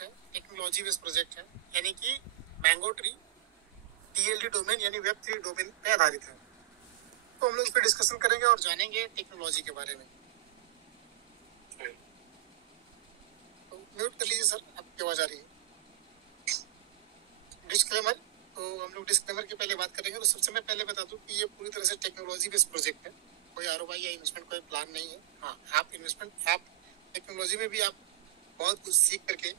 है, technology based project है, यानी कि मैंगो ट्री TLD डोमेन यानी वेब 3 डोमेन पे आधारित है। तो हम लोग इस पर डिस्कशन करेंगे और जानेंगे टेक्नोलॉजी के बारे में। तो म्यूट कर लीजिए सर, आपकी आवाज आ रही है। डिस्क्लेमर, तो हम लोग डिस्क्लेमर की पहले बात करेंगे। तो सबसे मैं पहले बता दूं कि ये पूरी तरह से टेक्नोलॉजी बेस्ड प्रोजेक्ट है, कोई ROI या इन्वेस्टमेंट कोई प्लान नहीं है। हाँ, आप टेक्नोलॉजी में भी आप बहुत कुछ सीख करके,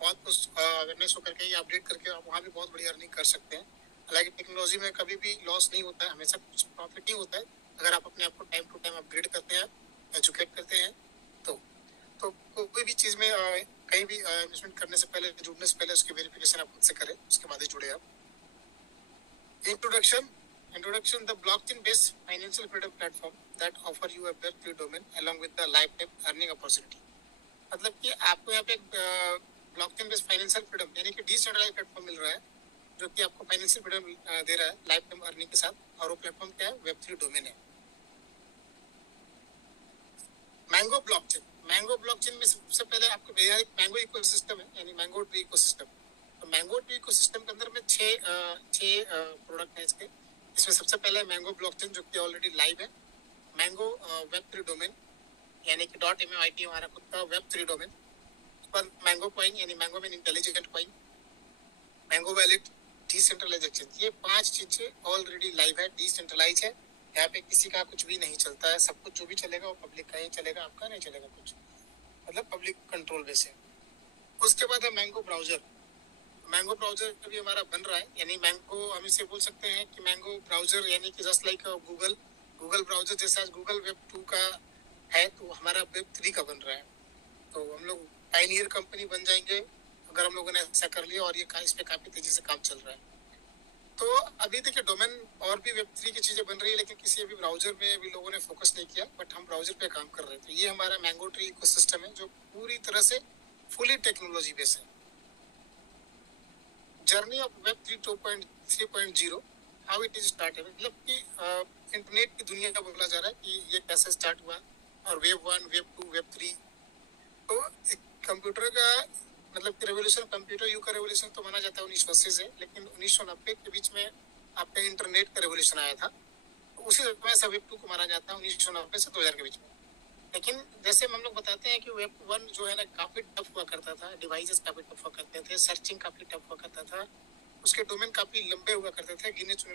बहुत कुछ अवेयरनेस होकर के या अपडेट करके आप वहाँ भी बहुत बड़ी अर्निंग कर सकते हैं। हालांकि टेक्नोलॉजी में कभी भी लॉस नहीं होता है, हमेशा कुछ प्रॉफिट ही होता है अगर आप अपने आप को टाइम टू टाइम अपग्रेड करते हैं, एजुकेट करते हैं। तो कोई भी चीज़ में कहीं भी इन्वेस्टमेंट करने से पहले, जुड़ने से पहले उसकी वेरिफिकेशन आप खुद से करें, उसके बाद ही जुड़े आप। Introduction, the blockchain-based financial freedom platform that offer you a Web3 domain along with the lifetime earning opportunity। मतलब कि आपको यहाँ पे ब्लॉकचेन बेस्ड फाइनेंशियल फ्रीडम यानी कि डिसेंट्रलाइज प्लेटफॉर्म मिल रहा है, जो कि आपको फाइनेंशियल फ्रीडम दे रहा है लाइफ टाइम अर्निंग के साथ। और वो प्लेटफॉर्म क्या है? Web3 डोमेन है। मैंगो ब्लॉकचेन में सबसे पहले आपको यह एक मैंगो इकोसिस्टम है, यानी मैंगो ट्री इकोसिस्टम। तो मैंगो ट्री इकोसिस्टम के अंदर में छह प्रोडक्ट हैं इसके। इसमें सबसे पहले मैंगो ब्लॉकचेन, जो कि ऑलरेडी लाइव है। मैंगो Web3 डोमेन यानी कि .MAIT हमारा खुद का Web3 डोमेन। पर मैंगो कॉइन यानी मैंगो में intelligent coin, mango wallet, decentralise exchange. ये 5 चीजें ऑलरेडी लाइव है, डिसेंट्रलाइज है। यहाँ पे किसी का कुछ भी नहीं चलता है, सब कुछ जो भी चलेगा वो पब्लिक का ही चलेगा, आपका नहीं चलेगा कुछ, मतलब पब्लिक कंट्रोल बेस है। उसके बाद है मैंगो ब्राउजर। मैंगो ब्राउजर भी हमारा बन रहा है, यानी मैंगो हम इसे बोल सकते हैं कि मैंगो ब्राउजर यानी कि जस्ट लाइक गूगल ब्राउजर जैसा गूगल वेब 2 का है, तो हमारा वेब 3 का बन रहा है। तो हम लोग पायनियर कंपनी बन जाएंगे अगर हम लोगों ने ऐसा कर लिया, और ये इस पे काफी तेजी से काम चल रहा है। तो अभी देखिए डोमेन और भी वेब 3 की चीजें बन रही है, लेकिन किसी अभी ब्राउजर में अभी लोगों ने फोकस नहीं किया, बट हम ब्राउजर पे काम कर रहे हैं। तो ये हमारा मैंगो ट्री इकोसिस्टम है, जो पूरी तरह से फुली टेक्नोलॉजी बेस्ड है। Journey of web 3.0, how it is started, मतलब कि इंटरनेट की दुनिया का बोला जा रहा है कि ये कैसे स्टार्ट हुआ, और वेब 1, वेब 2, वेब 3। तो कंप्यूटर का मतलब कि रेवोल्यूशन, कंप्यूटर युग का रेवोल्यूशन तो माना जाता है 1980 से, लेकिन 1990 के बीच में आपका इंटरनेट का रेवोल्यूशन आया था। तो उसी समय से वेब 2 को माना जाता है 1990 से 2000 के बीच में। लेकिन जैसे हम लोग बताते हैं कि वेब 1 जो है ना काफी टफ हुआ करता था, डिवाइसेस काफी टफ हुआ करते थे, सर्चिंग काफी टफ हुआ करता था, उसके डोमेन काफी लंबे हुआ करते थे, गिने चुने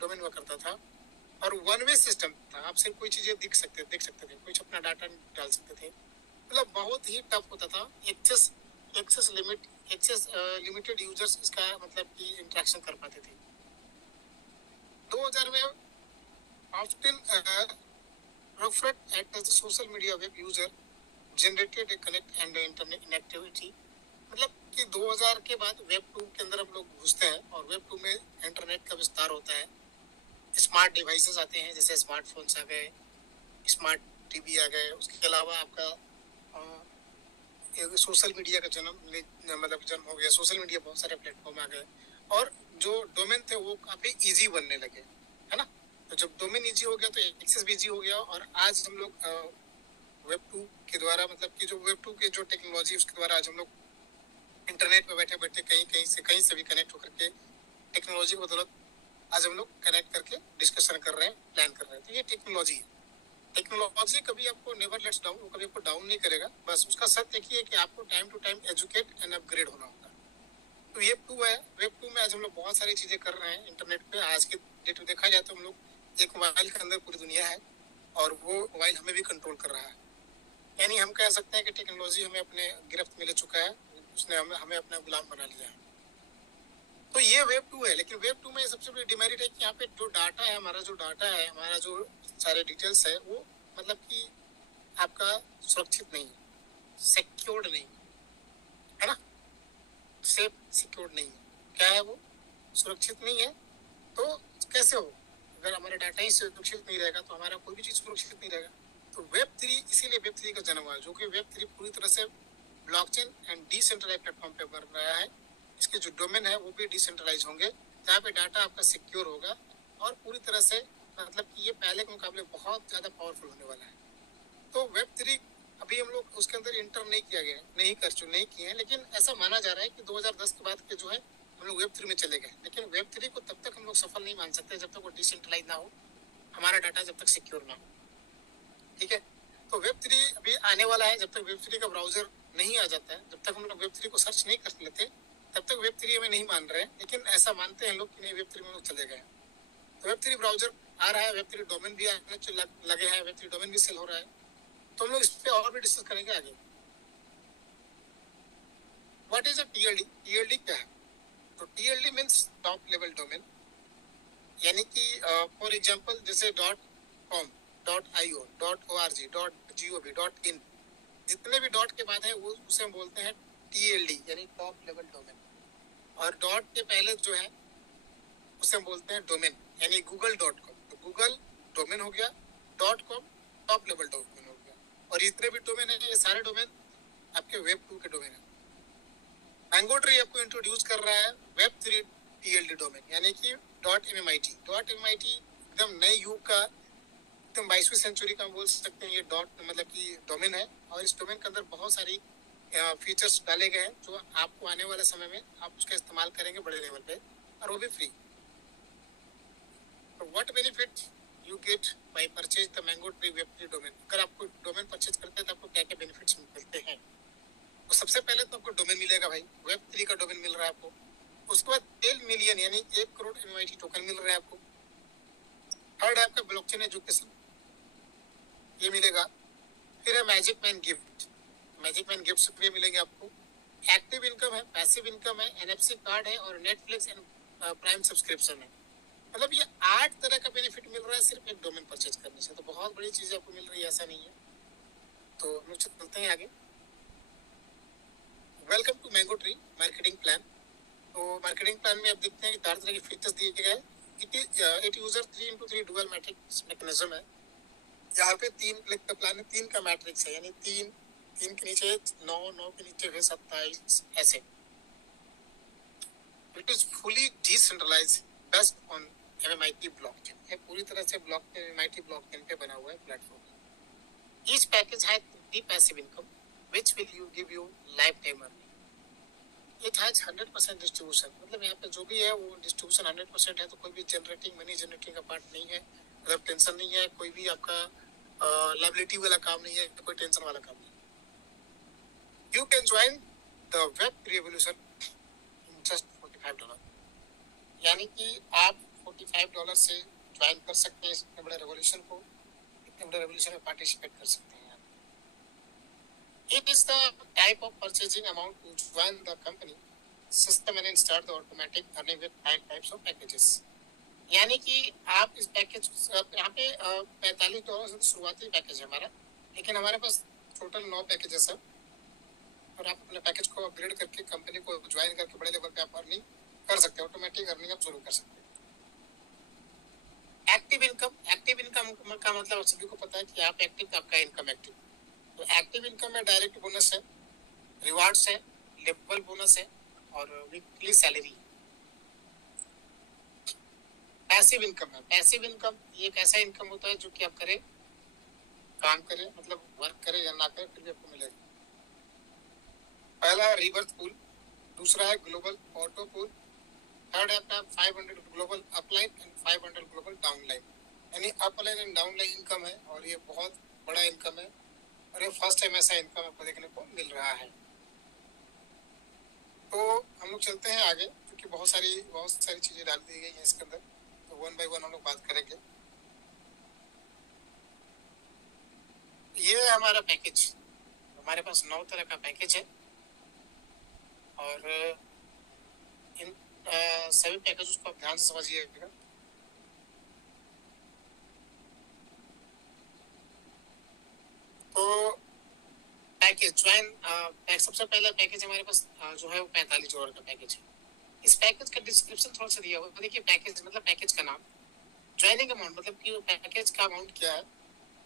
डोमेन हुआ करता था, और वन वे सिस्टम था। आप सिर्फ कोई चीजें देख सकते थे, कुछ अपना डाटा डाल सकते थे, मतलब बहुत ही टफ होता था। एक्सेस लिमिटेड यूजर्स इसका मतलब कि इंटरेक्शन कर पाते थे। 2000 में often referred at as the social media web user generated a connect and internet connectivity। मतलब कि 2000 के बाद वेब 2 के अंदर हम लोग घुसते हैं, और वेब 2 में इंटरनेट का विस्तार होता है। स्मार्ट डिवाइसेस आते हैं, जैसे स्मार्टफोन्स आ गए, स्मार्ट टीवी आ गए। उसके अलावा आपका सोशल मीडिया का जन्म हो गया। सोशल मीडिया बहुत सारे प्लेटफॉर्म आ गए, और जो डोमेन थे वो काफी इजी बनने लगे, है ना। तो जब डोमेन इजी हो गया तो एक्सेस भी इजी हो गया, और आज हम लोग वेब 2 के द्वारा, मतलब कि जो वेब 2 के जो टेक्नोलॉजी उसके द्वारा आज हम लोग इंटरनेट पे बैठे बैठे कहीं से भी कनेक्ट होकर के टेक्नोलॉजी की बदौलत आज हम लोग कनेक्ट करके डिस्कशन कर रहे हैं, प्लान कर रहे हैं। तो ये टेक्नोलॉजी है। टेक्नोलॉजी कभी आपको नेवर लेट्स डाउन, वो कभी आपको डाउन नहीं करेगा। बस उसका सत्य एक ही है कि आपको time to time educate and upgrade होना होगा। तो वेब 2 है, वेब 2 में आज हम लोग बहुत सारी चीजें कर रहे हैं इंटरनेट पे। आज के डेट में देखा जाए तो हम लोग एक मोबाइल के अंदर पूरी दुनिया है, और वो मोबाइल हमें भी कंट्रोल कर रहा है। यानी हम कह सकते हैं कि टेक्नोलॉजी हमें अपने गिरफ्त में ले चुका है, उसने हमें अपना गुलाम बना लिया है। तो ये वेब 2 है, लेकिन वेब 2 में सबसे बड़ी डिमेरिट है कि यहाँ पे जो डाटा है, हमारा जो सारे डिटेल्स है, वो मतलब कि आपका सुरक्षित नहीं है, सिक्योर्ड नहीं है ना, सेफ सिक्योर्ड नहीं है। क्या है वो? सुरक्षित नहीं है। तो कैसे हो? अगर हमारा डाटा ही सुरक्षित नहीं रहेगा तो हमारा कोई भी चीज सुरक्षित नहीं रहेगा। तो वेब 3, इसीलिए वेब 3 का जन्म हुआ, जो कि वेब 3 पूरी तरह से ब्लॉकचेन एंड डिसेंट्रलाइज प्लेटफॉर्म पे बन रहा है। इसके जो डोमेन है वो भी डिसेंट्रलाइज होंगे, जहाँ पे डाटा आपका सिक्योर होगा, और पूरी तरह से मतलब कि ये पहले के मुकाबले बहुत ज्यादा पावरफुल होने वाला है। तो वेब 3 अभी हम लोग उसके अंदर इंटर नहीं किया गया, नहीं किए हैं, लेकिन ऐसा माना जा रहा है कि 2010 के बाद के जो है हम लोग वेब 3 में चले गए। लेकिन वेब 3 को तब तक हम लोग सफल नहीं मान सकते जब तक वो डिसेंट्रलाइज ना हो, हमारा डाटा जब तक सिक्योर ना हो। ठीक है, तो वेब 3 अभी आने वाला है। जब तक वेब 3 का ब्राउजर नहीं आ जाता है, जब तक हम लोग वेब 3 को सर्च नहीं कर लेते, तब तक वेब 3 में नहीं मान रहे हैं। लेकिन ऐसा मानते हैं लोग कि नहीं, वेब 3 में लोग चले गए। तो वेब 3 ब्राउजर आ रहा है, वेब 3 डोमेन भी आने लगे हैं, वेब 3 डोमेन भी सेल हो रहा है। तो हम लोग इस पे और भी डिस्कस करेंगे आगे। What is a TLD? TLD क्या है? तो TLD means top level domain, यानी कि फॉर एग्जांपल जैसे .com, .io, .org, .gov, .in, जितने भी डॉट के बाद है वो उसे हम बोलते हैं टीएलडी, यानी टॉप लेवल डोमेन। और डॉट के पहले जो है उसे हम बोलते हैं डोमेन, यानी google.com। तो गूगल डोमेन हो गया, .com टॉप लेवल डोमेन हो गया। और इतने भी डोमेन है, ये सारे डोमेन आपके वेब 2 के डोमेन है। मैंगो ट्री आपको इंट्रोड्यूस कर रहा है वेब 3 टीएलडी डोमेन, यानी कि .mmit। एकदम नए युग का, एकदम 22वीं सेंचुरी का हम बोल सकते हैं ये डॉट मतलब कि डोमेन है। और इस डोमेन के अंदर बहुत सारी फीचर्स डाले गए हैं जो आपको आने वाले समय में आप उसका इस्तेमाल करेंगे बड़े लेवल पे, और वो भी फ्री। तो what benefit you get by purchase the mango tree web 3 domain? अगर आपको डोमेन परचेज करते हैं तो आपको क्या क्या बेनिफिट्स मिलते हैं? तो सबसे पहले तो आपको डोमेन मिलेगा भाई, वेब 3 का डोमेन मिल रहा है आपको। उसके बाद 10 मिलियन यानी 1 करोड़ MIT टोकन मिल रहा है आपको। थर्ड है आपका ब्लॉकचेन एजुकेशन, ये मिलेगा। फिर है magic man gift, magic man gift भी मिलेंगे आपको। एक्टिव इनकम है, पैसिव इनकम है, NFC कार्ड है, और नेटफ्लिक्स एंड प्राइम सब्सक्रिप्शन है। मतलब ये 8 तरह का बेनिफिट मिल रहा है सिर्फ एक डोमेन परचेज करने से। तो बहुत बड़ी चीज आपको मिल रही है, ऐसा नहीं है। तो हम लोग चलते हैं आगे। Welcome to Mango Tree marketing plan. तो मार्केटिंग प्लान में आप देखते हैं कि 4 तरह के फीचर्स दिए गए हैं। It user 3x3 dual matrix mechanism है। यहाँ पे 3 क्लिक का प्लान है, 3 का मैट्रिक्स है, यानी 3 के नीचे 9, 9 के नीचे है 27, ऐसे। It is fully decentralize based on MMIT blockchain. ये पूरी तरह से MMIT ब्लॉकचेन पे बना हुआ है प्लेटफॉर्म। ईच पैकेज है the passive income which will you give you lifetime earning. It has 100% distribution, मतलब यहाँ पे जो भी है वो डिस्ट्रीब्यूशन 100% है। तो कोई भी मनी जनरेटिंग का पार्ट नहीं है, मतलब टेंशन नहीं है, कोई भी आपका लायबिलिटी वाला काम नहीं है, कोई टेंशन वाला काम नहीं है। You can join the web revolution in just $45, यानी कि आप $45 से ज्वाइन कर सकते हैं इतने बड़े रेवोल्यूशन को, इतने बड़े रेवोल्यूशन में पार्टिसिपेट कर सकते हैं। It is the type of purchasing amount to join the company system and start the automatic earning with 5 types of packages. यानी कि आप इस पैकेज यहाँ पे $45 से शुरुआती पैकेज है हमारा, लेकिन हमारे पास टोटल 9 पैकेजेस है। और आप अपने पैकेज को अपग्रेड करके कंपनी को ज्वाइन करके बड़े लेवल पे आप अर्निंग कर सकते हैं, ऑटोमेटिक अर्निंग आप शुरू कर सकते हैं। एक्टिव इनकम का मतलब सभी को पता है कि आप एक्टिव, आपका इनकम एक्टिव। तो एक्टिव इनकम में डायरेक्ट बोनस है, रिवार्ड्स है, लेवल बोनस है, और वीकली सैलरी। पैसिव इनकम है, पैसिव इनकम ये एक ऐसा इनकम होता है जो कि आप करें, काम करें, मतलब वर्क करें या ना करें, फिर भी आपको मिलेगा। पहला है रिवर्स पूल, दूसरा है ग्लोबल ऑटो पूल, थर्ड है आपका 500 global upline and 500 global downline. यानी अपलाइन एंड डाउनलाइन इनकम है, और ये बहुत बड़ा इनकम है, और ये फर्स्ट टाइम ऐसा इनकम आपको देखने को मिल रहा है। तो हम लोग चलते हैं आगे, क्योंकि बहुत सारी चीजें डाल दी गई हैं इसके अंदर, तो 1 बाय 1 हम लोग बात करेंगे। ये है हमारा पैकेज, हमारे पास 9 तरह का पैकेज है, और इन सभी पैकेज को आप ध्यान से समझिएगा। तो पैकेज ज्वाइन, सबसे पहला पैकेज हमारे पास जो है वो $45 का पैकेज है। इस पैकेज का डिस्क्रिप्शन थोड़ा सा दिया हुआ है, देखिए पैकेज मतलब पैकेज का नाम, ज्वाइनिंग अमाउंट मतलब कि पैकेज का अमाउंट क्या है।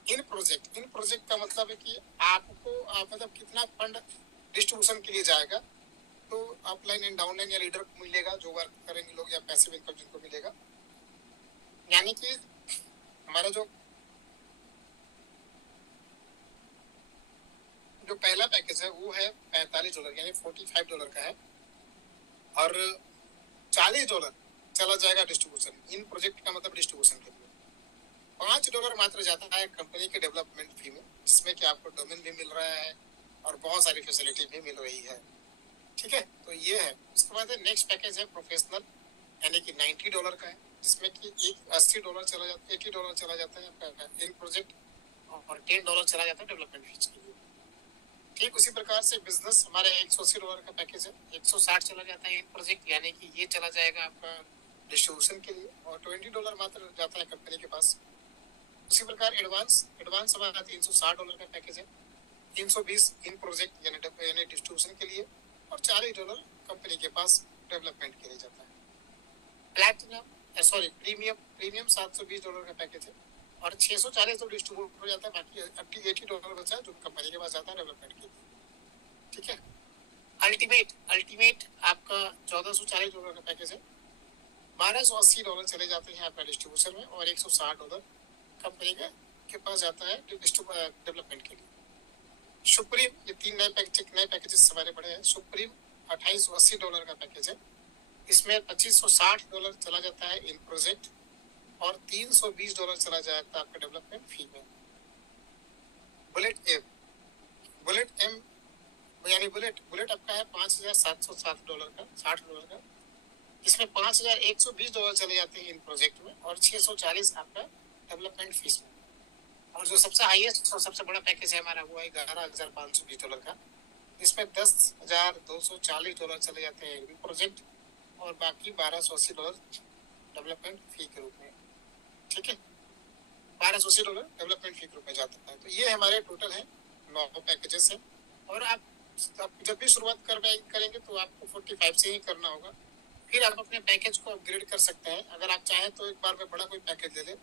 इन प्रोजेक्ट का मतलब है कि आपको मतलब कितना फंड डिस्ट्रीब्यूशन के लिए जाएगा। तो अपलाइन एंड डाउनलाइन या लीडर को मिलेगा जो वर्क करेंगे लोग, या पैसिव इनकम जिनको मिलेगा। यानी कि हमारा जो जो पहला पैकेज है वो है $45 यानी $45 का है, और $40 चला जाएगा डिस्ट्रीब्यूशन, इन प्रोजेक्ट का मतलब डिस्ट्रीब्यूशन के लिए। $5 मात्र जाता है कंपनी के डेवलपमेंट फी में, जिसमें कि आपको डोमेन भी मिल रहा है और बहुत सारी फैसिलिटी भी मिल रही है। ठीक है, तो ये है। उसके बाद नेक्स्ट पैकेज है प्रोफेशनल, यानी कि $90 का है, जिसमें कि $80 चला जाता है, $80 चला जाता है इन प्रोजेक्ट, और $10 चला जाता है डेवलपमेंट फीस के लिए। ठीक उसी प्रकार से बिजनेस हमारे $180 का पैकेज है, 160 चला जाता है इन प्रोजेक्ट, यानी कि ये चला जाएगा आपका डिस्ट्रीब्यूशन के लिए, और $20 मात्र जाता है कंपनी के पास। उसी प्रकार एडवांस हमारा $360 का पैकेज है, 320 इन प्रोजेक्ट यानी डिस्ट्रीब्यूशन के लिए, और $40 कंपनी के पास डेवलपमेंट के लिए जाता है। प्लेटिनम प्रीमियम $720 का पैकेज है, और $640 तो डिस्ट्रीब्यूट हो जाता है, बाकी $80 बचा है जो कंपनी के पास जाता है डेवलपमेंट के लिए। ठीक है, अल्टीमेट आपका $1440 का पैकेज है, $1280 चले जाते हैं आपका डिस्ट्रीब्यूशन में, और $160 कंपनी के पास जाता है डेवलपमेंट के लिए। सुप्रीम, ये 3 नए पैकेजेस हमारे बड़े हैं। सुप्रीम $2880 का पैकेज है, इसमें $2560 चला जाता है इन प्रोजेक्ट, और $320 चला जाता है आपका डेवलपमेंट फी में। बुलेट एम यानी बुलेट आपका है $5760 का, $60 का, इसमें $5120 चले जाते हैं इन प्रोजेक्ट में, और $640 आपका डेवलपमेंट फीस में। और जो सबसे हाईएस्ट और सबसे बड़ा पैकेज है हमारा, वो है $11,520 का, इसमें $10,240 चले जाते हैं इन प्रोजेक्ट, और बाकी $1280 डेवलपमेंट फी के रूप में। ठीक है, $1280 डेवलपमेंट फी के रूप में जाता है। तो ये हमारे टोटल है 9 पैकेजेस है, और आप जब भी शुरुआत करेंगे तो आपको 45 से ही करना होगा, फिर आप अपने पैकेज को अपग्रेड कर सकते हैं। अगर आप चाहें तो एक बार में बड़ा कोई पैकेज ले लें,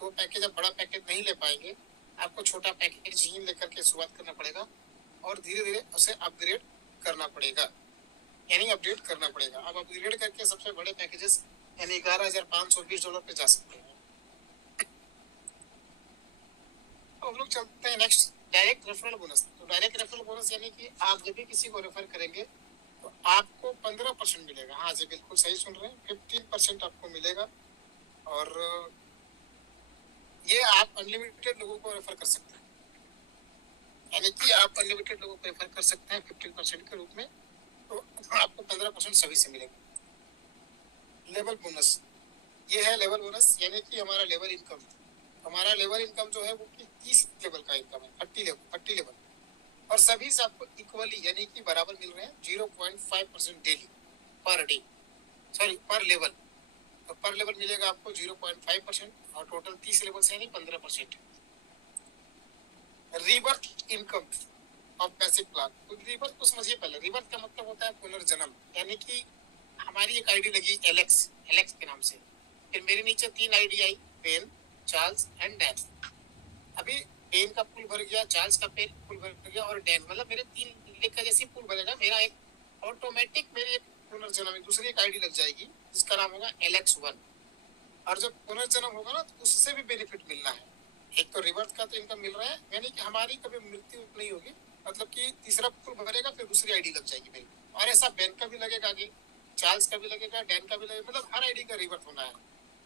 तो पैकेज आप बड़ा पैकेज नहीं ले पाएंगे, आपको छोटा पैकेज ही लेकर के शुरुआत करना पड़ेगा, और धीरे धीरे उसे अपग्रेड करना पड़ेगा, यानी अपडेट करना पड़ेगा। अब अपग्रेड करके सबसे बड़े पैकेजेस यानी $11,520 पे जा सकते हैं। तो हम लोग चलते हैं नेक्स्ट, डायरेक्ट रेफरल बोनस। तो डायरेक्ट रेफरल बोनस यानी कि आप जब भी किसी को रेफर करेंगे तो आपको 15% मिलेगा। हाँ जी, बिल्कुल सही सुन रहे हैं, 15% आपको मिलेगा, और ये आप अनलिमिटेड लोगों को रेफर कर सकते हैं, यानी कि आप अनलिमिटेड लोगों को रेफर कर सकते हैं 15% के रूप में, तो आपको 15% सभी से मिलेगा। लेवल बोनस, ये है लेवल बोनस, यानी कि हमारा लेवल इनकम जो है वो 30 लेवल का इनकम है, 30 लेवल, और सभी से आपको इक्वली यानी कि बराबर मिल रहे हैं 0.5% डेली पर लेवल। तो पर लेवल मिलेगा आपको 0.5%, और टोटल 30 लेवल से यानी 15%। Rebirth income of basic plan, तो रीबर्थ को समझिए पहले। रीबर्थ का मतलब होता है पुनर्जन्म, यानी कि हमारी एक आईडी लगी एलेक्स के नाम से, फिर मेरे नीचे 3 आईडी आई, पेन, चार्ल्स एंड डैन। अभी पेन का पुल भर गया, चार्ल्स का पुल भर गया, और डैन, मतलब मेरे 3 लेख का जैसे पुल भरेगा, मेरा एक ऑटोमेटिक मेरी पुनर्जन्म दूसरी एक आईडी लग जाएगी, जिसका नाम होगा LX1। और जब पुनर्जन्म होगा ना, तो उससे भी बेनिफिट मिलना है। एक तो रिवर्स का तो इनकम मिल रहा है, यानी कि हमारी कभी मृत्यु नहीं होगी, मतलब कि तीसरा पुल भरेगा फिर दूसरी आईडी लग जाएगी मेरी, और ऐसा बेन का भी लगेगा आगे, चार्ल्स का भी लगेगा, डैन का भी लगेगा, मतलब हर आईडी का रिवर्स होना है।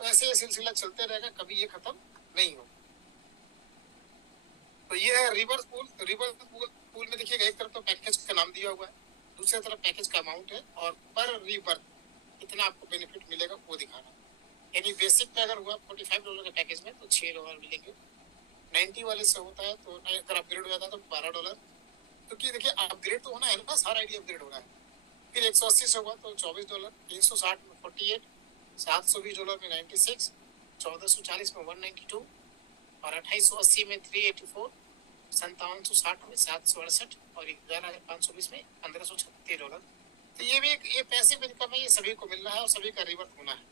तो ऐसे सिलसिला चलते रहेगा, कभी ये खत्म नहीं होगा। तो ये है रिवर्स पूल। तो रिवर्स पूल में देखिएगा, एक तरफ तो पैकेज का नाम दिया हुआ है, दूसरी तरफ पैकेज का अमाउंट है, और पर रिवर्स इतना आपको बेनिफिट मिलेगा वो दिखाना। यानी बेसिक में अगर हुआ $45 के पैकेज में तो $6 मिलेंगे, 90 वाले से होता है तो अगर अपग्रेड हो जाता है तो $12। क्योंकि देखिए अपग्रेड तो होना है ना, हर आईडी अपग्रेड होना है। फिर 180 से हुआ तो $24, 360 में 48, $720 में 96, 1440 में 192, और 2880 में 384, 5760 में 768, और 11520 में $1536। तो ये भी ये पैसिव इनकम है, ये सभी को मिलना है और सभी का रिवर्स होना है।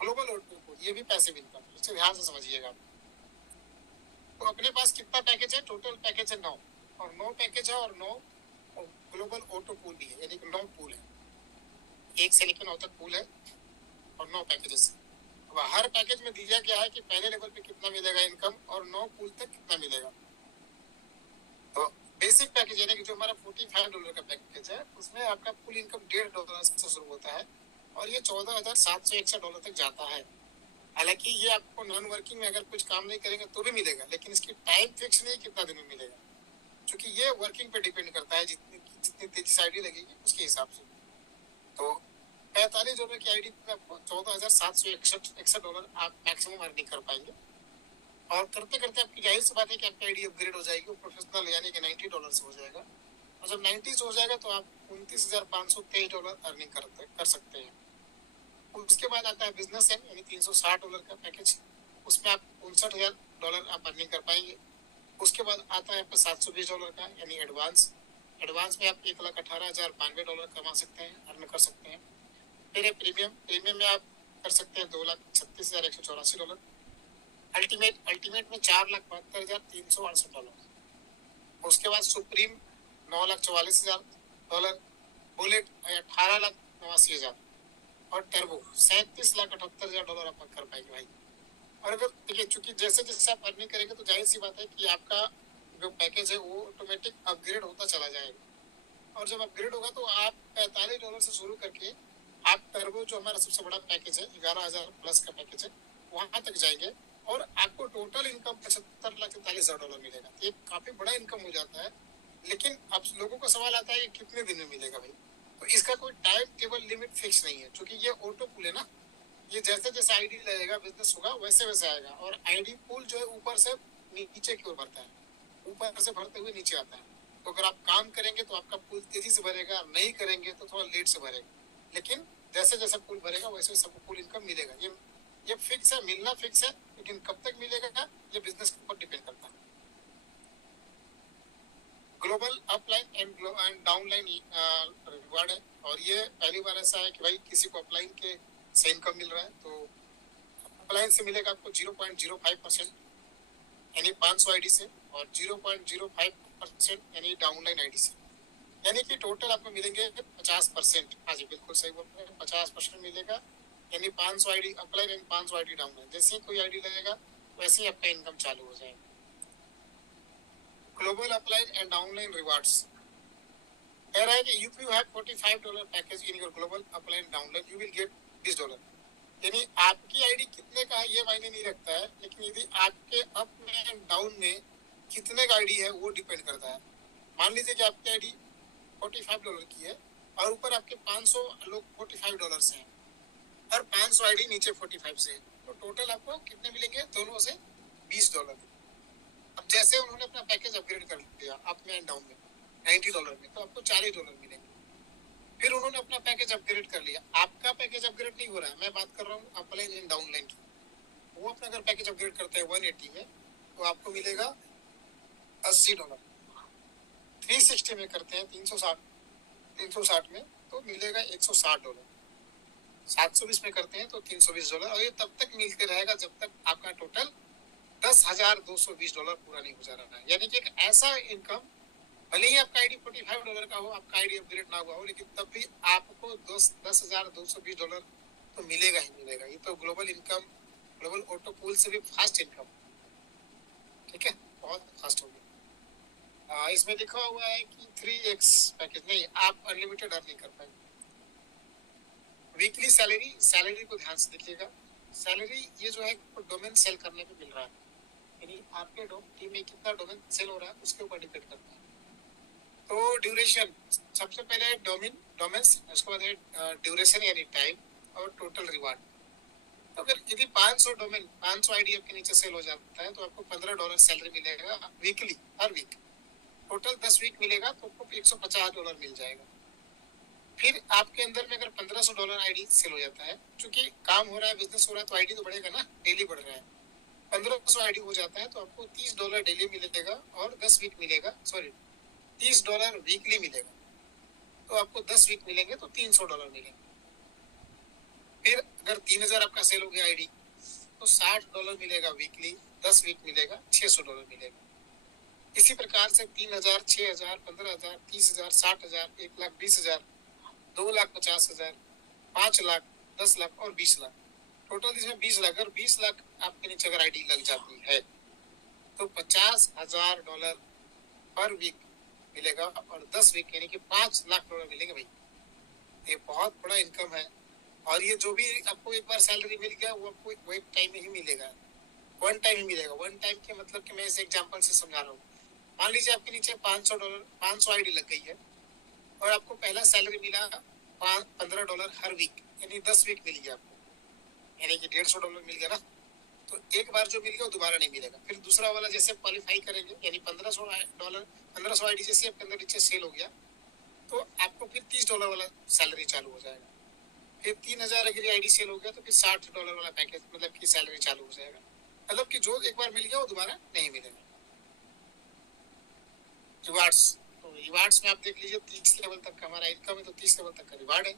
ग्लोबल ऑटो, ये भी पैसिव इनकम है, इसे ध्यान से समझिएगा। तो अपने पास कितना पैकेज है? टोटल पैकेज है 9, और 9 पैकेज है, और 9 ग्लोबल ऑटो पूल भी है, यानी कि 9 पूल है, 1 से लेकर 9 तक पूल है, और 9 पैकेजेस है। अब हर पैकेज में दिया गया है कि पहले लेवल पे कितना मिलेगा इनकम, और 9 पूल तक कितना मिलेगा। बेसिक पैकेज यानी कि जो हमारा $45 का पैकेज है उसमें आपका कुल इनकम $1.5 से शुरू होता है और ये $14,761 तक जाता है। हालांकि ये आपको नॉन वर्किंग में अगर कुछ काम नहीं करेंगे तो भी मिलेगा, लेकिन इसकी टाइम फिक्स नहीं कितना दिन में मिलेगा, क्योंकि ये वर्किंग पे डिपेंड करता है, जितनी जितनी तेजी से आईडी लगेगी उसके हिसाब से। तो $45 की आईडी पे आपको $14,761 आप मैक्सिमम अर्निंग कर पाएंगे। और करते करते आपकी जाहिर सी बात है कि आपकी आईडी अपग्रेड हो जाएगी, प्रोफेशनल यानी कि $90 से हो जाएगा। और जब 90 से हो जाएगा तो आप $29,523 अर्निंग कर सकते हैं। उसके बाद आता है बिजनेस एंड यानी $360 का पैकेज, उसमें आप $59,000 आप अर्निंग कर पाएंगे। उसके बाद आता है आपका $720 का यानी एडवांस। एडवांस में आप $1,18,092 कमा सकते हैं, अर्न कर सकते हैं। फिर है प्रीमियम। प्रीमियम में आप कर सकते हैं $2,36,184। अल्टीमेट में $4,72,368। उसके बाद सुप्रीम $9,44,000। बुलेट $18,89,000 और टर्बो $37,78,000 आप कर पाएंगे भाई। और अगर देखिए, चूंकि जैसे जैसे आप अर्निंग करेंगे तो जाहिर सी बात है कि आपका जो पैकेज है वो ऑटोमेटिक अपग्रेड होता चला जाएगा। और जब अपग्रेड होगा तो आप $45 से शुरू करके आप टर्बो जो हमारा सबसे बड़ा पैकेज है 11,000 प्लस का पैकेज है वहां तक जाएंगे और आपको टोटल इनकम $75,43,000 मिलेगा। ये काफी बड़ा इनकम हो जाता है। लेकिन अब लोगों का सवाल आता है कि कितने दिन में मिलेगा भाई। तो इसका कोई टाइम टेबल लिमिट फिक्स नहीं है, क्योंकि ये ऑटो पुल है ना। ये जैसे जैसे आईडी लगेगा बिजनेस होगा वैसे वैसे आएगा। और आईडी पुल जो है ऊपर से नीचे की ओर बढ़ता है, ऊपर से भरते हुए नीचे आता है। तो अगर आप काम करेंगे तो आपका पुल तेजी से भरेगा, नहीं करेंगे तो थोड़ा लेट से भरेगा। लेकिन जैसे जैसे पुल भरेगा वैसे सबको पुल इनकम मिलेगा। ये फिक्स है, मिलना फिक्स है, लेकिन कब तक मिलेगा ये बिजनेस के ऊपर डिपेंड करता है। Global upline and downline reward है। और ये पहली बार ऐसा है कि भाई किसी को अपलाइन के से इनकम मिल रहा है। तो अपलाइन से मिलेगा आपको 0.05% यानी 500 आईडी से, और 0.05% यानी डाउनलाइन आईडी से, यानी कि टोटल आपको मिलेंगे 50%। हाँ जी बिल्कुल सही बोल रहे हैं, 50% मिलेगा। यानी 500 ID upline and 500 ID downline, जैसे ही कोई आईडी लगेगा वैसे ही आपका इनकम चालू हो जाएगा। Global upline and downline rewards कह रहा है कि if you have $45 package in your global upline downline you will get $20। यानी आपकी आईडी कितने का है ये मायने नहीं रखता है, लेकिन यदि आपके अप में एंड डाउन में कितने का आईडी है वो डिपेंड करता है। मान लीजिए कि आपकी आईडी $45 की है और ऊपर आपके 500 लोग $45 से हैं और 500 आईडी नीचे 45 से है, तो टोटल आपको कितने मिलेंगे दोनों से $20। अब जैसे उन्होंने अपना पैकेज अपग्रेड कर लिया अप में एंड डाउन में $90 में, तो आपको $40 मिलेंगे। फिर उन्होंने अपना पैकेज अपग्रेड कर लिया, आपका पैकेज अपग्रेड नहीं हो रहा है, मैं बात कर रहा हूँ अपलाइन एंड डाउनलाइन की। वो अपना अगर पैकेज अपग्रेड करते हैं 180 में तो आपको मिलेगा $80। 360 में करते हैं 360 में तो मिलेगा $160। 720 में करते हैं तो $320। और ये तब तक मिलते रहेगा जब तक आपका टोटल $10,220 पूरा नहीं हो जा रहा है। यानी कि एक ऐसा इनकम, भले ही आपका आईडी $45 का हो, आपका आईडी अपग्रेड ना हुआ हो, लेकिन तब भी आपको $10,220 तो मिलेगा ही मिलेगा। ये तो global income, global auto pool से भी फास्ट इनकम, ठीक है, बहुत फास्ट हो गया। इसमें लिखा हुआ है कि 3x पैकेज नहीं, आप अनलिमिटेड अर्निंग कर पाएंगे। वीकली सैलरी को ध्यान से देखिएगा। सैलरी ये जो है डोमेन सेल करने पे मिल रहा है, यानी आपके टीम में कितना डोमेन सेल हो रहा है उसके ऊपर डिपेंड करता है। तो ड्यूरेशन सबसे पहले डोमेन्स, उसके बाद है ड्यूरेशन यानी टाइम, और टोटल रिवार्ड। तो अगर यदि 500 आईडी आपके नीचे सेल हो जाता है तो आपको $15 सैलरी मिलेगा वीकली, हर वीक। टोटल 10 वीक मिलेगा तो आपको $150 मिल जाएगा। फिर आपके अंदर में अगर $1,500 आईडी सेल हो जाता है, क्योंकि काम हो रहा है, बिजनेस हो रहा है, तो आईडी तो बढ़ेगा ना, डेली बढ़ रहा है। 1500 आईडी हो जाता है तो आपको $30 डेली मिलेगा और 10 वीक मिलेगा, सॉरी $30 वीकली मिलेगा। तो आपको 10 वीक मिलेंगे तो $300 मिलेंगे। फिर अगर 3,000 आपका सेल हो गया आईडी तो $60 मिलेगा वीकली, 10 वीक मिलेगा $600 मिलेगा। इसी प्रकार से 3,000, 6,000, 15,000, 30,000, 60,000, 1,20,000, 2,50,000, 5 लाख, 10 लाख और 20 लाख। टोटल इसमें 20 लाख। अगर 20 लाख आपके नीचे अगर आईडी लग जाती है तो $50,000 पर वीक मिलेगा और 10 वीक यानी कि $5 लाख मिलेंगे भाई। ये बहुत बड़ा इनकम है। और ये जो भी आपको एक बार सैलरी मिल गया वो आपको वो एक टाइम में ही मिलेगा, वन टाइम ही मिलेगा। वन टाइम के मतलब कि मैं इस एग्जांपल से समझा रहा हूँ। मान लीजिए आपके नीचे $500 500 आईडी लग गई है और आपको पहला सैलरी मिला $15 हर वीक, यानी 10 वीक मिल गया आपको, यानी कि $150 मिल गया ना। तो एक बार जो मिल गया वो दोबारा नहीं मिलेगा। फिर दूसरा वाला जैसे क्वालिफाई करेंगे यानी $1500 1500 आईडी जैसे आपके अंदर नीचे सेल हो गया तो आपको फिर $30 वाला सैलरी चालू हो जाएगा। फिर 3000 अगर आईडी सेल हो गया तो फिर $60 वाला पैकेज मतलब की सैलरी चालू हो जाएगा। मतलब कि जो एक बार मिल गया वो दोबारा नहीं मिलेगा। रिवार्ड्स, तो रिवार्ड्स में आप देख लीजिए 30 लेवल तक का हमारा इनकम है तो 30 लेवल तक का रिवार्ड है।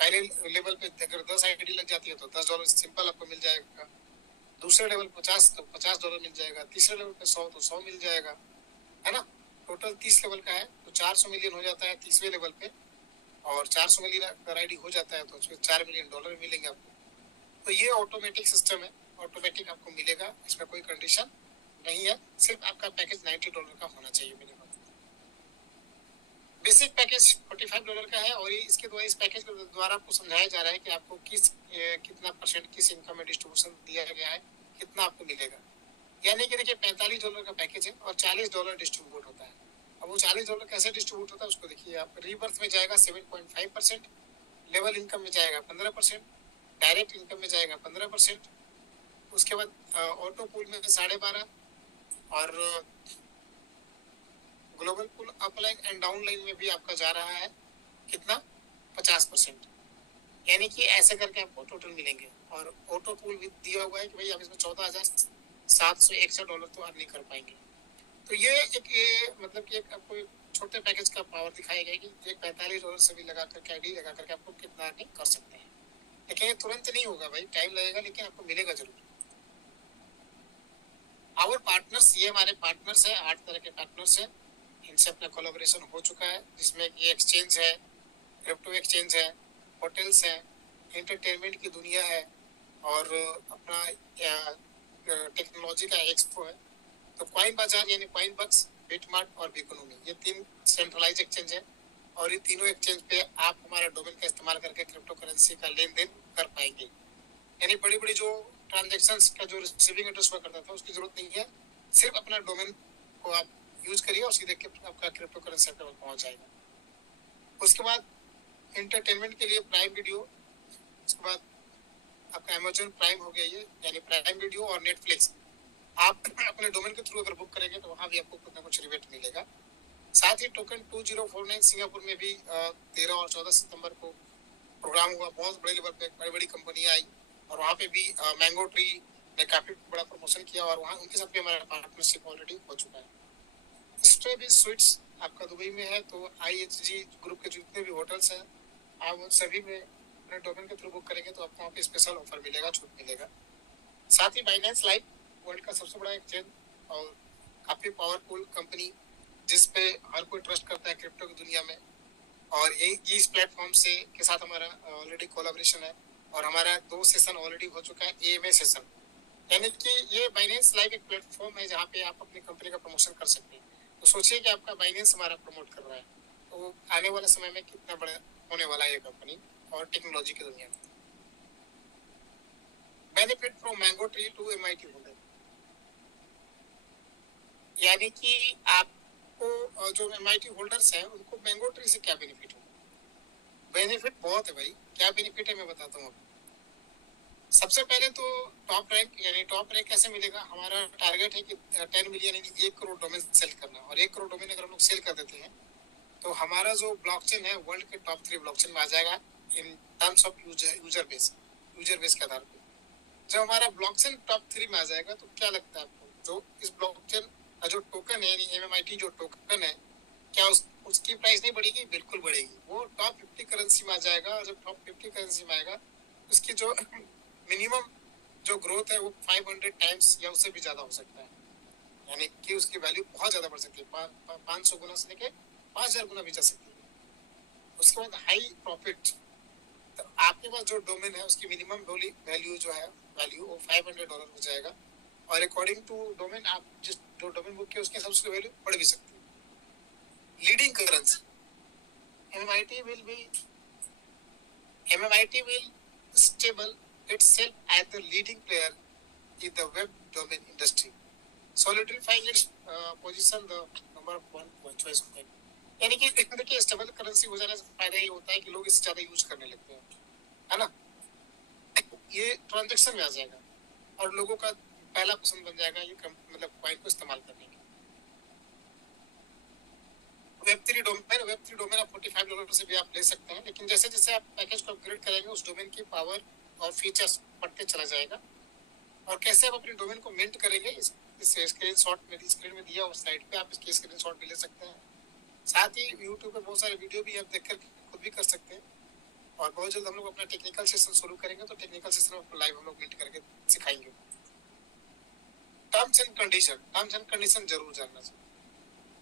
पहले लेवल पे अगर 10 आईडी लग जाती है तो $10 सिंपल आपको मिल जाएगा। दूसरे लेवल 50 तो $50 मिल जाएगा। तीसरे लेवल पे 100 तो 100 मिल जाएगा, है ना। टोटल 30 लेवल का है तो 400 मिलियन हो जाता है 30वें लेवल पे। और 400 मिलियन अगर आईडी हो जाता है तो उसमें $4 मिलियन मिलेंगे आपको। तो ये ऑटोमेटिक सिस्टम है, ऑटोमेटिक आपको मिलेगा, इसमें कोई कंडीशन नहीं है। सिर्फ आपका पैकेज $90 का होना चाहिए मिनिमम। बेसिक पैकेज $45 का है और इसके द्वारा इस पैकेज के द्वारा आपको समझाया जा रहा है कि आपको कितना परसेंट किस इनकम में डिस्ट्रीब्यूशन दिया गया है, कितना आपको मिलेगा। यानी कि देखिए $45 का पैकेज है और $40 डिस्ट्रीब्यूट होता है। अब वो $40 कैसे डिस्ट्रीब्यूट होता है उसको देखिए आप। रीबर्थ में जाएगा 7.5%, लेवल इनकम में जाएगा 15%, डायरेक्ट इनकम में जाएगा 15%, उसके बाद ऑटो पूल में 12.5% और global pool upline and downline में भी आपका जा रहा है कितना 50%। यानी कि ऐसे करके आपको टोटल मिलेंगे। और ऑटो पूल भी दिया हुआ है कि भाई आप इसमें $14,761 तो अर्न कर पाएंगे। तो ये मतलब कि एक आपको एक छोटे पैकेज का पावर दिखाया गया कि एक $45 से भी लगा करके आईडी लगा करके आपको कितना अर्निंग कर सकते हैं। लेकिन ये तुरंत नहीं होगा भाई, टाइम लगेगा, लेकिन आपको मिलेगा जरूर। आवर पार्टनर्स, ये हमारे पार्टनर्स हैं, 8 तरह के पार्टनर्स हैं। इनसे अपना कोलैबोरेशन हो चुका है जिसमें कि एक्सचेंज है, क्रिप्टो एक्सचेंज है, होटल्स हैं, एंटरटेनमेंट की दुनिया है और अपना टेक्नोलॉजी का एक्सपो है। तो कॉइन बाजार यानी कॉइन बक्स, बिटमार्ट और बिकोनोमी, ये 3 सेंट्रलाइज एक्सचेंज है और ये तीनों एक्सचेंज पे आप हमारा डोमेन का इस्तेमाल करके क्रिप्टो करेंसी का लेन देन कर पाएंगे। यानी बड़ी बड़ी जो ट्रांजेक्शन्स का जो रिसीविंग एड्रेस हुआ करता था उसकी जरूरत नहीं है। सिर्फ अपना डोमेन को आप यूज करिए और सीधे आपका क्रिप्टो करेंसी पे पहुंच जाएगा। उसके बाद एंटरटेनमेंट के लिए प्राइम वीडियो, उसके बाद आपका अमेजोन प्राइम हो गया ये, यानी प्राइम वीडियो और नेटफ्लिक्स आप अपने डोमेन के थ्रू अगर बुक करेंगे तो वहाँ भी आपको कुछ ना कुछ रिबेट मिलेगा। साथ ही टोकन 2049 सिंगापुर में भी 13 और 14 सितंबर को प्रोग्राम हुआ। बहुत बड़े लेवल पे बड़ी बड़ी कंपनियां आई और वहाँ पे भी मैंगो ट्री ने काफी बड़ा प्रमोशन किया और वहाँ उनके साथ भी हमारा पार्टनरशिप ऑलरेडी हो चुका है। स्ट्रॉबेरी स्वीट्स आपका दुबई में है तो IHG ग्रुप के जितने भी होटल्स हैं आप सभी में अपने टोकन के थ्रू बुक करेंगे तो आपको वहाँ पे स्पेशल ऑफर मिलेगा, छूट मिलेगा। साथ ही बाइनेंस लाइव वर्ल्ड का सबसे बड़ा एक्सचेंज और काफी पावरफुल कंपनी जिसपे हर कोई ट्रस्ट करता है क्रिप्टो की दुनिया में। और ये इस प्लेटफॉर्म से के साथ हमारा ऑलरेडी कोलैबोरेशन है और हमारा 2 सेशन ऑलरेडी हो चुका है AMA सेशन। यानी कि ये बाइनेंस लाइव एक प्लेटफॉर्म है जहाँ पे आप अपनी कंपनी का प्रमोशन कर सकते हैं। तो सोचिए कि आपका बाइनेंस हमारा प्रमोट कर रहा है तो आने वाले समय में कितना बड़ा होने वाला है ये कंपनी और टेक्नोलॉजी की दुनिया में। Benefit from Mango Tree to MIT holder, यानी कि आपको जो MIT होल्डर्स हैं उनको मैंगो ट्री से क्या बेनिफिट होगा। बेनिफिट बहुत है भाई। क्या बेनिफिट है मैं बताता हूँ आपको। सबसे पहले तो टॉप रैंक, यानी टॉप रैंक कैसे मिलेगा। हमारा टारगेट है कि 10 मिलियन यानी 1 करोड़ डोमेन सेल करना और 1 करोड़ डोमेन अगर हम लोग सेल कर देते हैं तो हमारा जो ब्लॉकचेन है वर्ल्ड के टॉप 3 ब्लॉकचेन में आ जाएगा in terms of user base के आधार पर। जब हमारा ब्लॉकचेन टॉप 3 में आ जाएगा तो क्या लगता है आपको जो इस ब्लॉकचेन का जो टोकन है यानी MMIT जो टोकन है क्या उसकी प्राइस नहीं बढ़ेगी। बिल्कुल बढ़ेगी। वो टॉप 50 करेंसी में आ जाएगा और जब टॉप 50 करेंसी में आएगा उसकी जो मिनिमम जो ग्रोथ है वो 500 टाइम्स या उससे भी ज्यादा हो सकता है। यानी कि उसकी वैल्यू बहुत ज्यादा बढ़ सकती है। 500 गुना से लेके 5000 गुना भी जा सकती है। उसके बाद हाई प्रॉफिट, तो आपके पास जो डोमेन है उसकी मिनिमम वैल्यू जो है वैल्यू वो $500 हो जाएगा और अकॉर्डिंग टू डोमेन आप जिस जो डोमेन बुक किया उसके हिसाब से वैल्यू बढ़ भी सकती है। leading currency. MMIT will be MMIT will stable itself as the leading player in the web domain industry, solidifying its position the number one choice coin. यानी कि देखिए स्टेबल करेंसी हो जाने से फायदा ये होता है कि लोग इससे ज्यादा यूज करने लगते हैं, है ना। ये ट्रांजैक्शन में आ जाएगा और लोगों का पहला पसंद बन जाएगा ये मतलब कॉइन को इस्तेमाल करने के। वेब3 डोमेन आप $45 से भी आप ले सकते हैं, लेकिन जैसे जैसे आप पैकेज को अपग्रेड करेंगे उस डोमेन की पावर और फीचर्स बढ़ते चला जाएगा। और कैसे आप अपने डोमेन को मिंट करेंगे इस स्क्रीनशॉट मेरी स्क्रीन में दिया उस साइट पे आप इसके स्क्रीनशॉट भी ले सकते हैं। साथ ही यूट्यूब पे बहुत सारे वीडियो भी आप देखकर खुद भी कर सकते हैं। और बहुत जल्द हम लोग अपना टेक्निकल सेशन शुरू करेंगे, तो टेक्निकल सेशन में लाइव हम लोग मिंट करके सिखाएंगे। टर्म्स एंड कंडीशन जरूर जानना चाहिए।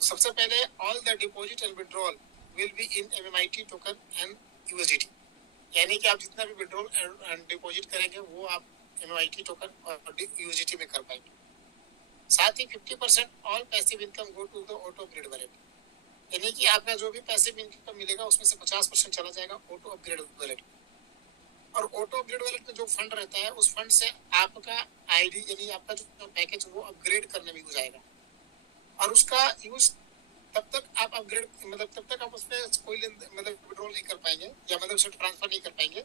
सबसे पहले all the deposit and withdrawal will be in MMIT token and USDT, यानी कि आप जितना भी विड्रॉल एंड डिपॉजिट करेंगे वो आप MMIT टोकन और USDT में कर पाएंगे। साथ ही 50% all passive income go to the auto upgrade wallet, यानी कि आपका जो भी पैसिव इनकम मिलेगा उसमें से 50% चला जाएगा ऑटो अपग्रेड वैलेट। और ऑटो अपग्रेड वैलेट में जो फंड रहता है उस फंड से आपका आईडी यानी आपका जो पैकेज वो अपग्रेड करने में यूज आएगा। और उसका यूज तब तक आप अपग्रेड मतलब तब तक आप उसमें कोई मतलब विड्रॉल नहीं कर पाएंगे या मतलब उसे ट्रांसफर नहीं कर पाएंगे।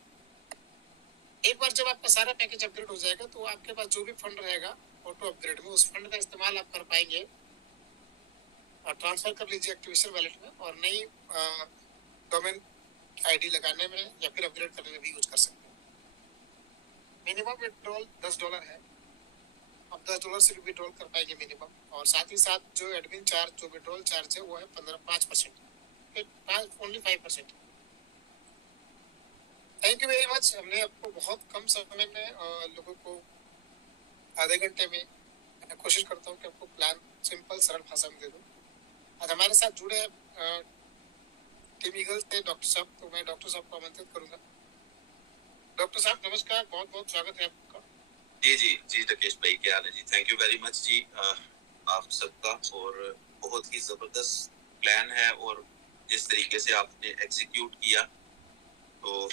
एक बार जब आपका सारा पैकेज अपग्रेड हो जाएगा तो आपके पास जो भी फंड रहेगा ऑटो अपग्रेड में उस फंड का इस्तेमाल आप कर पाएंगे और ट्रांसफर कर लीजिए एक्टिवेशन वैलेट में और नई डोमेन आईडी लगाने में या फिर अपग्रेड करने में भी यूज कर सकते हैं। मिनिमम विड्रॉल $10 है, आप $10 से भी विड्रॉल कर पाएंगे मिनिमम। और साथ ही साथ जो एडमिन चार्ज जो विड्रॉल चार्ज है वो है 5%, only 5%। Thank you very much. हमने आपको बहुत कम समय में लोगों को आधे घंटे में कोशिश करता हूँ कि आपको प्लान सिंपल सरल भाषा में दे दूँ। आज हमारे साथ जुड़े टीम ईगल से डॉक्टर साहब, तो मैं डॉक्टर साहब को आमंत्रित करूंगा। डॉक्टर साहब नमस्कार, बहुत बहुत स्वागत है आपका। जी राकेश भाई, क्या हाल है जी? थैंक यू वेरी मच जी आप सबका। और बहुत ही जबरदस्त प्लान है और जिस तरीके से आपने एग्जीक्यूट किया, तो